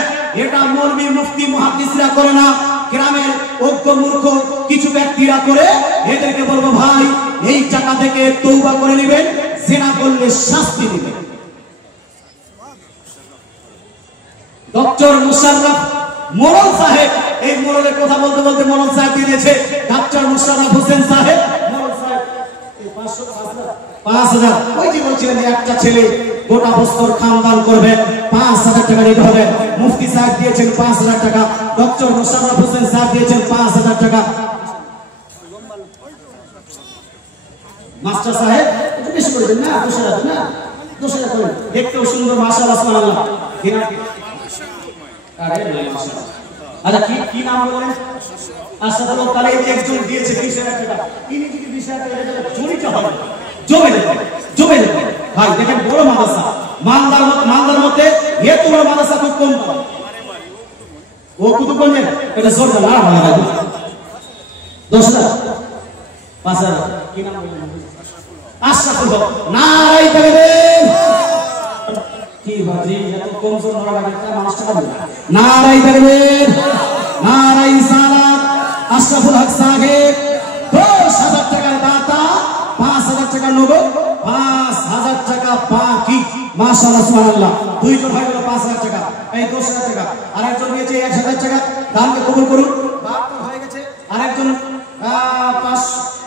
এটা মৌলবি মুফতি মুহাদ্দিসরা করে না, গ্রামের অজ্ঞ মূর্খ কিছু ব্যক্তিরা করে। এদেরকে বলবো ভাই এই টাকা থেকে তওবা করে নেবেন, জেনা করলে শাস্তি দিবেন। ডক্টর মুশাররফ মোড়ল সাহেব, এই মোড়লের কথা বলতে বলতে মোড়ল সাহেব দিয়েছে ডক্টর মুশাররফ হোসেন সাহেব, মোড়ল সাহেব 5,000। ওই যে বলছিলেন একটা ছেলে গোটা বস্তর খানদান করবে, 5,000 টাকা দিতে হবে। মুফতি সাহেব দিয়েছেন 5,000 টাকা, ডক্টর মুশাররফ হোসেন সাহেব দিয়েছেন 5,000 টাকা। মাস্টার সাহেব একটু বেশি করে দেন না, 2,000 না, 2,000 করেন, দেখতেও সুন্দর, মাশাআল্লাহ সুবহানাল্লাহ। আচ্ছা কি নাম বলেন? আশরাফুল তাহলে একজন দিয়েছে 20,000 টাকা, ইনি যদি 20,000 টাকা দেন জড়িত হবে, জমে যাবে ভাই। দেখেন বড় মাদ্রাসা, মালদার মধ্যে এত বড় মাদ্রাসা খুব কম পাবে। ও কুতুবগঞ্জে এটা জোরদার না হয় ভাই। 10,000 5,000 কি নাম বলেন? আশরাফুল নারাই তাকবীর। কি বাজি এত কম জোর না লাগে তা মানুষ টাকা দিবে। নারাই তাকবীর, নারাই সালাত। আশরাফুল হক সাহেব 10,000 টাকার দাতা, 5,000 টাকা নগদ, 5,000 টাকা বাকি। মাশাআল্লাহ সুবহানাল্লাহ। দুইজন হয়ে গেল 5,000 টাকা, এই 10,000 টাকা। আরেকজন দিয়েছে 1,000 টাকা, দানকে কবুল করুন। 72 হয়ে গেছে। আরেকজন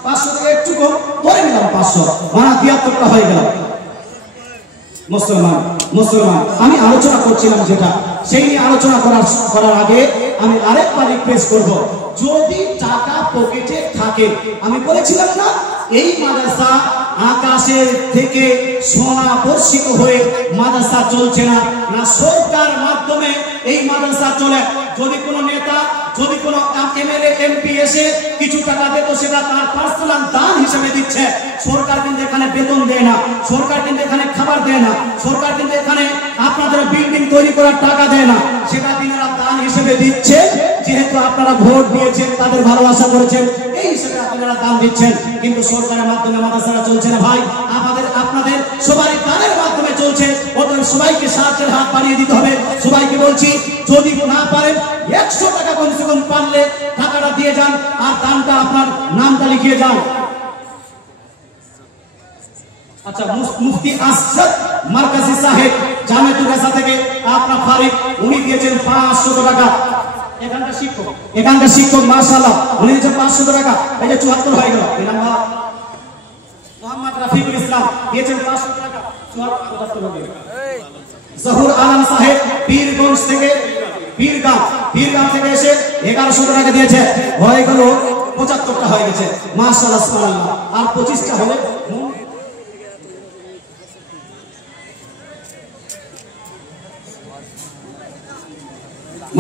500 টাকা একটু কম ধরে নিলাম, 500 মানে 73টা হয়ে গেল। মুসলমান আমি আলোচনা করছিলাম যেটা, সেই নিয়ে আলোচনা করার আগে আমি আরেকবার রিকোয়েস্ট করব, যদি টাকা পকেটে থাকে, আমি বলেছিলাম না এই মাদ্রাসা আকাশের থেকে সোনা বর্ষিত হয়ে মাদ্রাসা চলছে না, না সরকার মাধ্যমে এই মাদ্রাসা চলে। যদি কোনো নেতা, যদি কোনো এমএলএ এমপি এসে কিছু টাকা দেয় সেটা তার পার্সোনাল দান হিসেবে দিচ্ছে। সরকার কিন্তু এখানে বেতন দেয় না, সরকার কিন্তু এখানে খাবার দেয় না, সরকার কিন্তু এখানে আপনাদের বিল্ডিং তৈরি করার টাকা দেয় না, সেটা তিনারা দান হিসেবে দিচ্ছে। যেহেতু আপনারা ভোট দিয়েছেন, তাদের ভালোবাসা করেছেন, এই হিসেবে আপনারা দান দিচ্ছেন। কিন্তু সরকারের মাধ্যমে মাদ্রাসা চলছে না ভাই, আপনাদের সবারই দানের মাধ্যমে চলছে। অতএব সবাইকে সাহায্যের হাত বাড়িয়ে দিতে হবে। সবাইকে বলছি যদি না পারেন 100 টাকা কমসে কম পারলে টাকাটা দিয়ে যান, আর দানটা আপনার নামটা লিখিয়ে যান। আচ্ছা, মুফতি আসাদ মার্কাজি সাহেব জামিয়াতুল রাসা থেকে আপনার ফারিক, উনি দিয়েছেন 500 টাকা। এখানকার শিক্ষক মাশাআল্লাহ উনি দিয়েছেন 500 টাকা। এই যে 74 হয়ে গেল। এই নাম্বার মোহাম্মদ রাফিকুল ইসলাম দিয়েছেন 500 টাকা। 74 হয়ে গেল। জহুর আলম সাহেব পীরগঞ্জ থেকে পীরগাঁও থেকে এসে 1100 টাকা দিয়েছে। হয়ে গেল 75টা হয়ে গেছে। মাশাআল্লাহ সুবহানাল্লাহ। আর 25টা হলে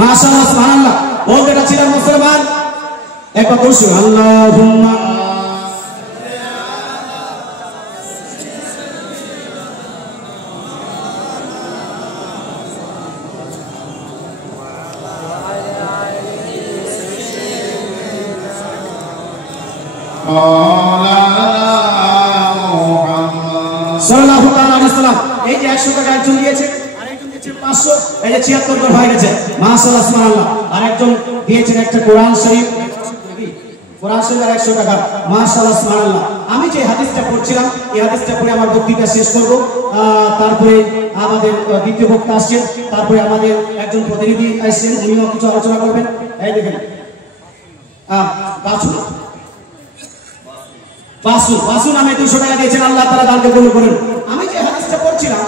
মাশাআল্লাহ সুবহানাল্লাহ। বলতে ছিলেন মুসলমান একবার বলছি আল্লাহুম্মা সাল্লাল্লাহু তাআলা আলাইহি সাল্লাম। এই যে 100 টাকা একজন দিয়েছে, আরেকজন দিয়েছে 500, এই যে 76 জন হয়ে গেছে। মাশাআল্লাহ সুবহানাল্লাহ। আরেকজন দিয়েছেন একটা কোরআন শরীফ আর 100 টাকা। মাশাআল্লাহ সুবহানাল্লাহ। আমি যে হাদিসটা পড়ছিলাম এই হাদিসটা পড়ে আমার বক্তৃতা শেষ করব। তারপরে আমাদের দ্বিতীয় বক্তা আসছেন, তারপরে আমাদের একজন প্রতিনিধি আসছেন, উনিও কিছু আলোচনা করবেন। এই দেখেন বাসু নামে 200 টাকা দিয়েছেন। আল্লাহ তাআলা দানকে কবুল করুন। আমি যে হাদিসটা পড়ছিলাম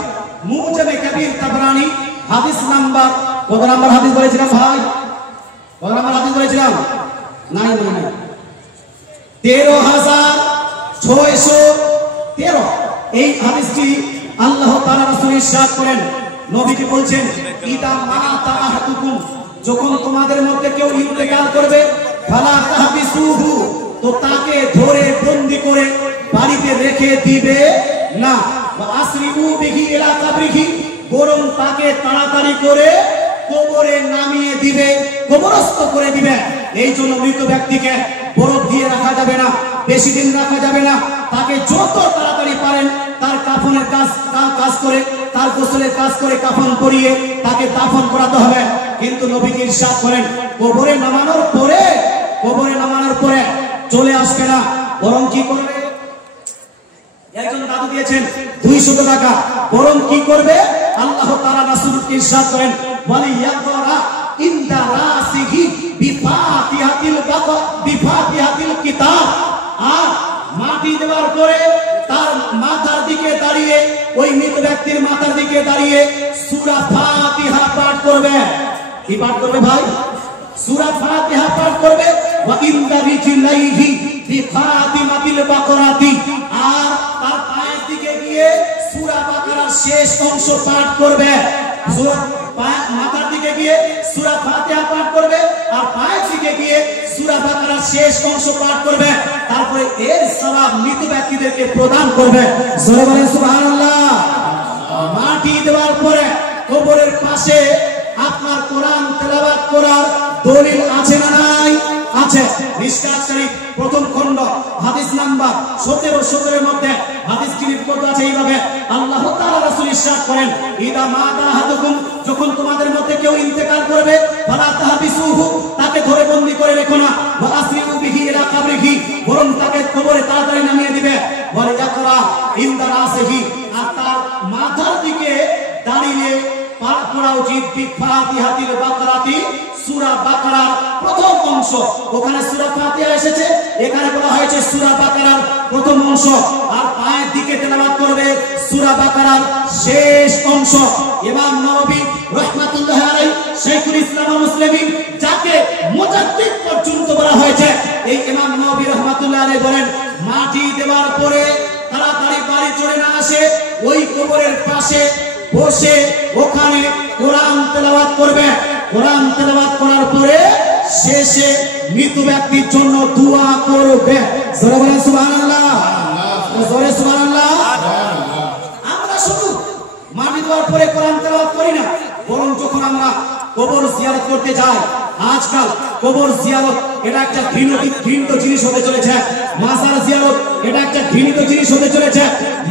মুজামে কবির তাবরানী হাদিস নাম্বার কত নাম্বার হাদিস বলেছিলাম ভাই? কত নাম্বার হাদিস বলেছিলাম? নাই 13613। এই হাদিসটি আল্লাহ তাআলা রাসূল ইরশাদ করেন, নবীজি বলছেন ইদা মাতা আহাদুকুম, যখন তোমাদের মধ্যে কেউ ইন্তেকাল করবে ফালা তাহবিসুহু, তো তাকে ধরে বন্দী করে বাড়িতে রেখে দিবে না। আসরিউ বিহি ইলা কাবরিহি, বরং তাকে তাড়াতাড়ি করে কবরে নামিয়ে দিবে, কবরস্থ করে দিবে। এই জন্য মৃত ব্যক্তিকে বরফ দিয়ে রাখা যাবে না, বেশি দিন রাখা যাবে না। তাকে যত তাড়াতাড়ি পারেন তার কাফনের কাজ করে, তার গোসলের কাজ করে কাফন পরিয়ে তাকে দাফন করাতে হবে। কিন্তু নবীজি ইরশাদ করেন কবরে নামানোর পরে চলে আসবে না, বরং কি করবে? একজন দাদু দিয়েছেন 200 টাকা। বরং কি করবে? আল্লাহ তাআলা রাসূল ইরশাদ করেন ওয়ালিয়াকরা ইনদা রাসিহি বিফাতিহাতিল কিতাব, আর মাটি দেওয়ার পরে তার মাথার দিকে দাঁড়িয়ে, ওই মৃত ব্যক্তির মাথার দিকে দাঁড়িয়ে সূরা ফাতিহা পাঠ করবে। কি পাঠ করবে ভাই? সূরা ফাতিহা পাঠ করবে। ওয়া ইনদা রিজলাইহি বিফাতিমাতিল বাকরাতি, আর তার পায়ের দিকে গিয়ে সূরা বাকারার শেষ অংশ পাঠ করবে। মাথার দিকে গিয়ে সূরা ফাতিহা পাঠ করবে, আর পায়ের দিকে গিয়ে সূরা বাকারার শেষ অংশ পাঠ করবে। তারপরে এর সওয়াব মৃত ব্যক্তিদেরকে প্রদান করবে। জোরে বলেন সুবহানাল্লাহ। মাটি দেওয়ার পরে কবরের পাশে আপনার কোরআন তেলাওয়াত করার দলিল আছে না নাই? আছে। মিশকাত শরীফ প্রথম খণ্ড হাদিস নাম্বার 17 এর মধ্যে হাদিসটি লিপিবদ্ধ আছে এইভাবে, আল্লাহ তাআলা রাসূল ইরশাদ করেন ইদা মাতা আহাদুকুম, যখন তোমাদের মধ্যে কেউ ইন্তেকাল করবে ফালা তাহবিসুহু, তাকে ধরে বন্দী করে রেখো না। ওয়া আসরিউ বিহি ইলা কাবরিহি, বরং তাকে কবরে তাড়াতাড়ি নামিয়ে দিবে। ওয়ালিয়াকরা ইনদা রাসিহি, আর তার মাথার দিকে দাঁড়িয়ে পাঠ করা উচিত বিফাতিহাতিল বাকরাতি, সূরা বাকারার প্রথম অংশ। ওখানে সূরা ফাতিহা এসেছে, এখানে বলা হয়েছে সূরা বাকারার প্রথম অংশ। আর পায়ের দিকে তেলাওয়াত করবে সূরা বাকারার শেষ অংশ। ইমাম নববী রাহমাতুল্লাহি আলাইহি শাইখুল ইসলাম ওয়াল মুসলিমিন, যাকে মুজাদ্দিদ পর্যন্ত বলা হয়েছে, এই ইমাম নববী রাহমাতুল্লাহি আলাইহি বলেন মাটি দেওয়ার পরে তাড়াতাড়ি বাড়ি চলে না আসে, ওই কবরের পাশে বসে ওখানে কোরআন তেলাওয়াত করবে। কোরআন তেলাওয়াত করার পরে শেষে মৃত ব্যক্তির জন্য দোয়া করবে। জোরে বলেন সুবহানাল্লাহ। জোরে সুবহানাল্লাহ। আমরা শুধু মাটি দেওয়ার পরে কোরআন তেলাওয়াত করি না, বরং যখন আমরা কবর জিয়ারত করতে যাই, আজকাল কবর জিয়ারত এটা একটা ঘৃণিত জিনিস হতে চলেছে। মাজার জিয়ারত এটা একটা ঘৃণিত জিনিস হতে চলেছে।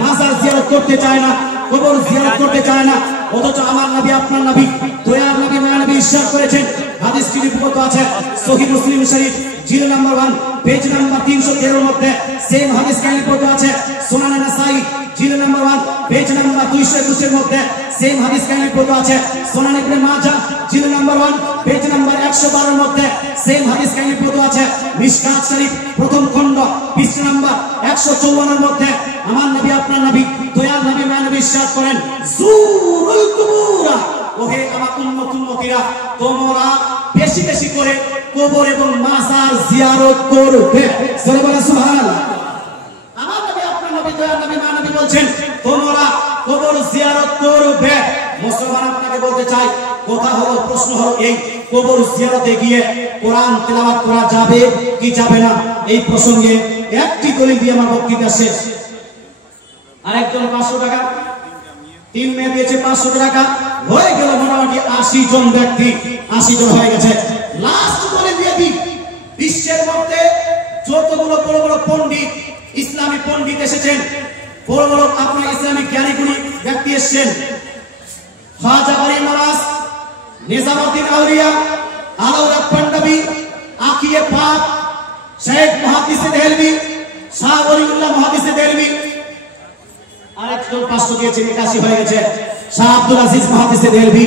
মাজার জিয়ারত করতে চায় না, কবর জিয়ারত করতে চায় না। অথচ আমার নবী, আপনার নবী, দয়ার নবী, মায়া নবী ইরশাদ করেছেন, হাদিসটি লিপিবদ্ধ আছে সহিহ মুসলিম শরীফ জিল নাম্বার 1 পেজ নাম্বার 313 এর মধ্যে। সেম হাদিস লিপিবদ্ধ আছে সুনান নাসাই জিল নাম্বার 1 পেজ নাম্বার 221 এর মধ্যে সেম হাদিস কাহিনী পড়া আছে। সুনান ইবনে মাজাহ জিলদ নাম্বার 1 পেজ নাম্বার 112 এর মধ্যে সেম হাদিস কাহিনী পড়া আছে। মিশকাত শরীফ প্রথম খণ্ড পৃষ্ঠা নাম্বার 154 এর মধ্যে আমার নবী আপনার নবী দয়াল নবী মানবী ইরশাদ করেন, জুরুল কুবুরা, ওহে আমার উম্মতিরা, তোমরা বেশি বেশি করে কবর এবং মাজার জিয়ারত করবে। সুবহানাল্লাহ। আমার নবী আপনার নবী দয়াল নবী মানবী বলছেন তোমরা কবর জিয়ারত করবে। মুসলমান আপনাকে বলতে চাই, কথা হলো, প্রশ্ন হলো এই, কবর জিয়ারতে গিয়ে কোরআন তেলাওয়াত করা যাবে কি যাবে না? এই প্রসঙ্গে একটি দলিল দিয়ে আমার বক্তৃতা শেষ। আরেকজন 500 টাকা, 3 মেয়ে দিয়েছে 500 টাকা, হয়ে গেল মোটামুটি 80 জন ব্যক্তি, 80 জন হয়ে গেছে। লাস্ট দলিল দিয়ে দিই, বিশ্বের মধ্যে যতগুলো বড় বড় পণ্ডিত, ইসলামী পণ্ডিত এসেছেন, বড় বড় আপনার ইসলামিক জ্ঞানীগুণী ব্যক্তি এসেছেন, খাজা গরিব নওয়াজ, নিজামউদ্দিন আউলিয়া, আলাউদ্দিন পান্ডবী, আকিয়ে পাক, শেখ মুহাদ্দিস দেহলভী, শাহ ওলিউল্লাহ মুহাদ্দিস দেহলভী, আরেকজন 500 দিয়েছেন, 81 হয়ে গেছে, শাহ আব্দুল আজিজ মুহাদ্দিস দেহলভী,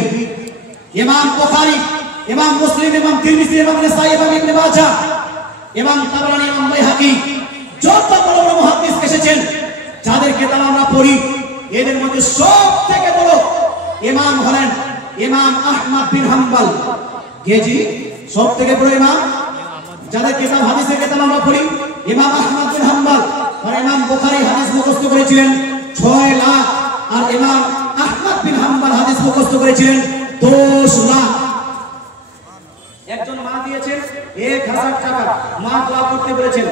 ইমাম বুখারী, ইমাম মুসলিম, ইমাম তিরমিজি, ইমাম নাসাই, ইমাম ইবনে মাজাহ, ইমাম তাবরানী, ইমাম বাইহাকি, যত বড় বড় মুহাদ্দিস এসেছেন যাদের কিতাব আমরা পড়ি, এদের মধ্যে সবথেকে বড় ইমাম হলেন ইমাম আহমদ বিন হাম্বল। কেজি সবথেকে বড় ইমাম যাদের কিতাব হাদিসের কিতাব আমরা পড়ি, ইমাম আহমদ বিন হাম্বল। আর ইমাম বুখারী হাদিস মুখস্থ করেছিলেন 6 লাখ, আর ইমাম আহমদ বিন হাম্বল হাদিস মুখস্থ করেছিলেন 10 লাখ। একজন মা দিয়েছেন 1000 টাকা, মা দোয়া করতে বলেছেন।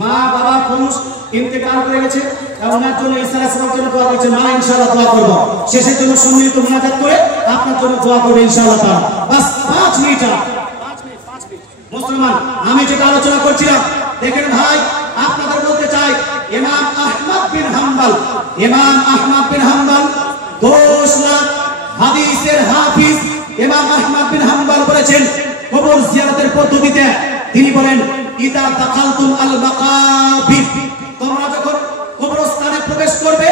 মা বাবা পুরুষ ইন্তেকাল করে গেছে, ওনার জন্য ইসলামের জন্য দোয়া করছে, মা ইনশাআল্লাহ দোয়া করব। শেষের জন্য সম্মিলিত মুনাজাত করে আপনার জন্য দোয়া করবে ইনশাআল্লাহ তাআলা। বাস 5 মিনিট। মুসলমান, আমি যেটা আলোচনা করছিলাম, দেখেন ভাই, আপনাদের বলতে চাই, ইমাম আহমদ বিন হাম্বল, ইমাম আহমদ বিন হাম্বল 10 লাখ হাদিসের হাফিজ ইমাম আহমদ বিন হাম্বল বলেছেন কবর জিয়ারতের পদ্ধতিতে, তিনি বলেন, ইদা দাখালতুম আল মাকাবির, তোমরা যখন কবরস্থানে প্রবেশ করবে,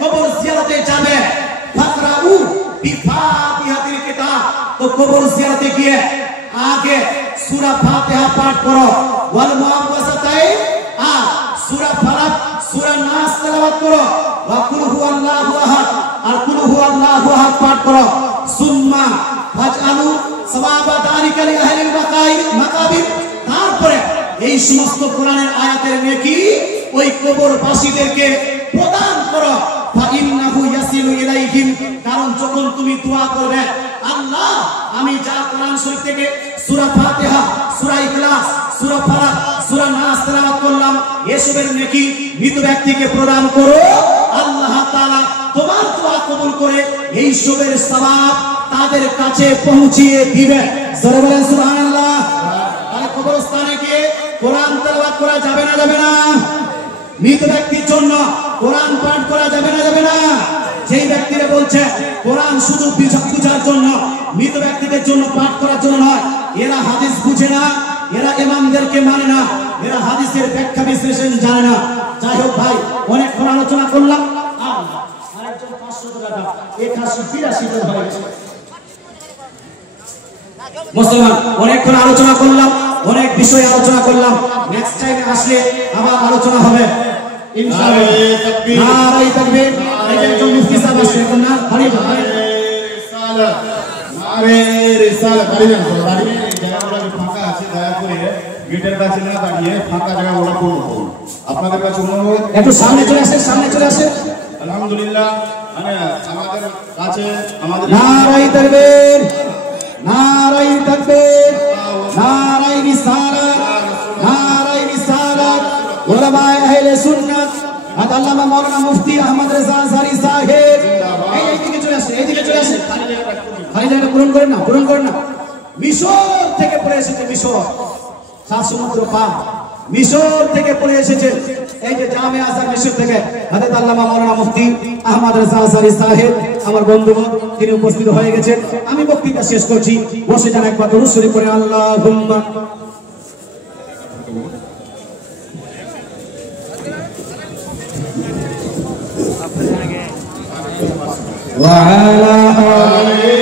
কবর জিয়ারতে যাবে, ফাকরাউ বিফাতিহাতিল কিতাব, তো কবর জিয়ারতে গিয়ে আগে সূরা ফাতিহা পাঠ করো, ওয়াল মুআওয়াযাতাইন, আর সূরা ফালাক, সূরা নাস তেলাওয়াত করো, ওয়া কুল হুয়াল্লাহু আহাদ, আর কুল হুয়াল্লাহু আহাদ পাঠ করো। সুম্মা ফাজআলু সওয়াবা দালিকা লি আহলিল মাকাবির, তারপরে এই সমস্ত কোরআনের আয়াতের নেকি ওই কবরবাসীদেরকে প্রদান করো। ফাইন্নাহু ইয়াসিলু ইলাইহিম, কারণ যখন তুমি দোয়া করবে, আল্লাহ আমি যা কোরআন শরীফ থেকে সূরা ফাতিহা, সূরা ইখলাস, সূরা ফালাক, সূরা নাস তেলাওয়াত করলাম, এসবের নেকি মৃত ব্যক্তিকে প্রদান করো, আল্লাহ তাআলা তোমার দোয়া কবুল করে এই সবের সওয়াব তাদের কাছে পৌঁছিয়ে দিবে। জোরে বলেন সুবহানাল্লাহ। তাহলে কবরস্থানে গিয়ে কোরআন তেলাওয়াত করা যাবে না, যাবে না? মৃত ব্যক্তির জন্য কোরআন পাঠ করা যাবে না, যাবে না? যেই ব্যক্তিরা বলছে কোরআন শুধু বুঝার জন্য, মৃত ব্যক্তিদের জন্য পাঠ করার জন্য নয়, এরা হাদিস বুঝে না, এরা ইমামদেরকে মানে না, এরা হাদিসের ব্যাখ্যা বিশ্লেষণ জানে না। যাই হোক ভাই, অনেকক্ষণ আলোচনা করলাম। আরেকজন 500 টাকা, 81-82 জন হয়ে গেছে। মুসলমান, অনেকক্ষণ আলোচনা করলাম, অনেক বিষয় আলোচনা করলাম, নেক্সট টাইম আসলে আবার আলোচনা হবে ইনশাআল্লাহ। নারে তাকবীর। এই যে একজন মুফতি সাহেব আসছে, এখন না খালি রিসালাত, নারে রিসালাত খালি না, দাঁড়িয়ে জায়গাগুলো ফাঁকা আছে, দয়া করে গেটের কাছে না দাঁড়িয়ে ফাঁকা জায়গাগুলো পূরণ করুন। আপনাদের কাছে অনুরোধ, একটু সামনে চলে আসেন, সামনে চলে আসেন। আলহামদুলিল্লাহ, আমাদের কাছে আমাদের নারে তাকবীর, নারে তাকবীর, নারে রিসালাত, নারে রিসালাত। উলামায়ে আহলে সুন্নাত আল্লামা মাওলানা মুফতি আহমদ রেজা আনসারী সাহেব, এইদিকে চলে আসেন, এইদিকে চলে আসেন। খালি জায়গা পূরণ করেন না, পূরণ করেন না। মিশর থেকে পড়ে এসেছে, মিশর 7 সমুদ্র পার, মিশর থেকে পড়ে এসেছে। এই যে জামে আজহার মিশর থেকে হযরত আল্লামা মাওলানা মুফতি আহমদ রেজা আনসারী সাহেব আমার বন্ধুগণ, তিনি উপস্থিত হয়ে গেছেন। আমি বক্তৃতা শেষ করছি, বসে যান, একবার দরুদ শরীফ পড়ে আল্লাহুম্মা। আপনাদের আগে ওয়া আলা আলি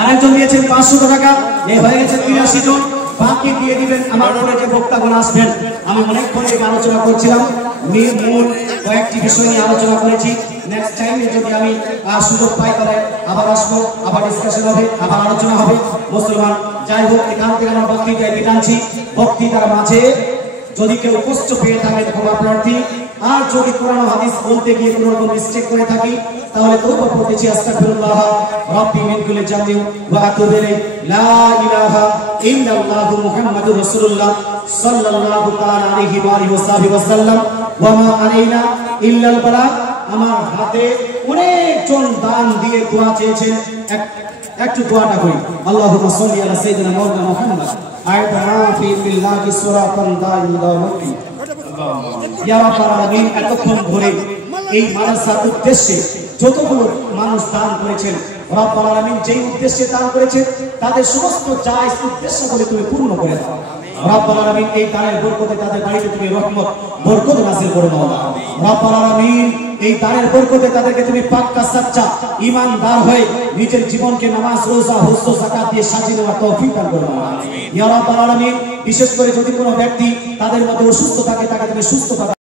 আরেকজন দিয়েছেন 500 টাকা, এই হয়ে গেছে 83 জন। বাকি দিয়ে দিবেন আমার পরে যে বক্তাগণ আসবেন। আমি অনেকক্ষণ থেকে আলোচনা করছিলাম, মূল কয়েকটি বিষয় নিয়ে আলোচনা করেছি। নেক্সট টাইমে যদি আমি সুযোগ পাই তাহলে আবার আসবো, আবার ডিসকাশন হবে, আবার আলোচনা হবে। মুসলমান যাই হোক, এখান থেকে আমরা বক্তৃতায় বিটানছি। বক্তৃতার মাঝে যদি কেউ কষ্ট পেয়ে থাকেন ক্ষমা প্রার্থী, আর যদি কোরআন হাদিস বলতে গিয়ে কোনো রকম মিস্টেক করে থাকি তাহলে তওবা করতেছি, আস্তাগফিরুল্লাহ রাব্বি মিন কুল্লি জামবিন ওয়া আতুবু ইলাইহি, লা ইলাহা ইল্লাল্লাহু মুহাম্মাদুর রাসূলুল্লাহ সাল্লাল্লাহু তাআলা আলাইহি ওয়া আলিহি ওয়াসাল্লাম ওয়া মা আলাইনা ইল্লাল বালাগ। আমার হাতে অনেকজন দান দিয়ে দোয়া চেয়েছেন, একটু দোয়াটা করি। আল্লাহুম্মা সাল্লি আলা সাইয়্যিদিনা মাওলানা মুহাম্মদ আয়তানা ফি বিল্লাহি সুরাতান দাইমাতি ইয়া রাব্বাল আলামিন। এতক্ষণ ধরে এই মাদ্রাসার উদ্দেশ্যে যতগুলো মানুষ দান করেছেন, রাব্বুল আলামিন যেই উদ্দেশ্যে দান করেছেন তাদের সমস্ত জায়েজ উদ্দেশ্যগুলো তুমি পূর্ণ করে দাও। রাব্বুল আলামিন এই দানের বরকতে তাদের বাড়িতে তুমি রহমত বরকত নাযিল করে দাও। রাব্বুল আলামিন এই দানের বরকতে তাদেরকে তুমি পাক্কা সচ্চা ঈমানদার হয়ে নিজের জীবনকে নামাজ রোজা হজ যাকাত দিয়ে সাজিয়ে নেওয়ার তৌফিক দান করে দাও ইয়া রাব্বুল আলামিন। বিশেষ করে যদি কোনো ব্যক্তি তাদের মধ্যে অসুস্থ থাকে তাকে তুমি সুস্থতা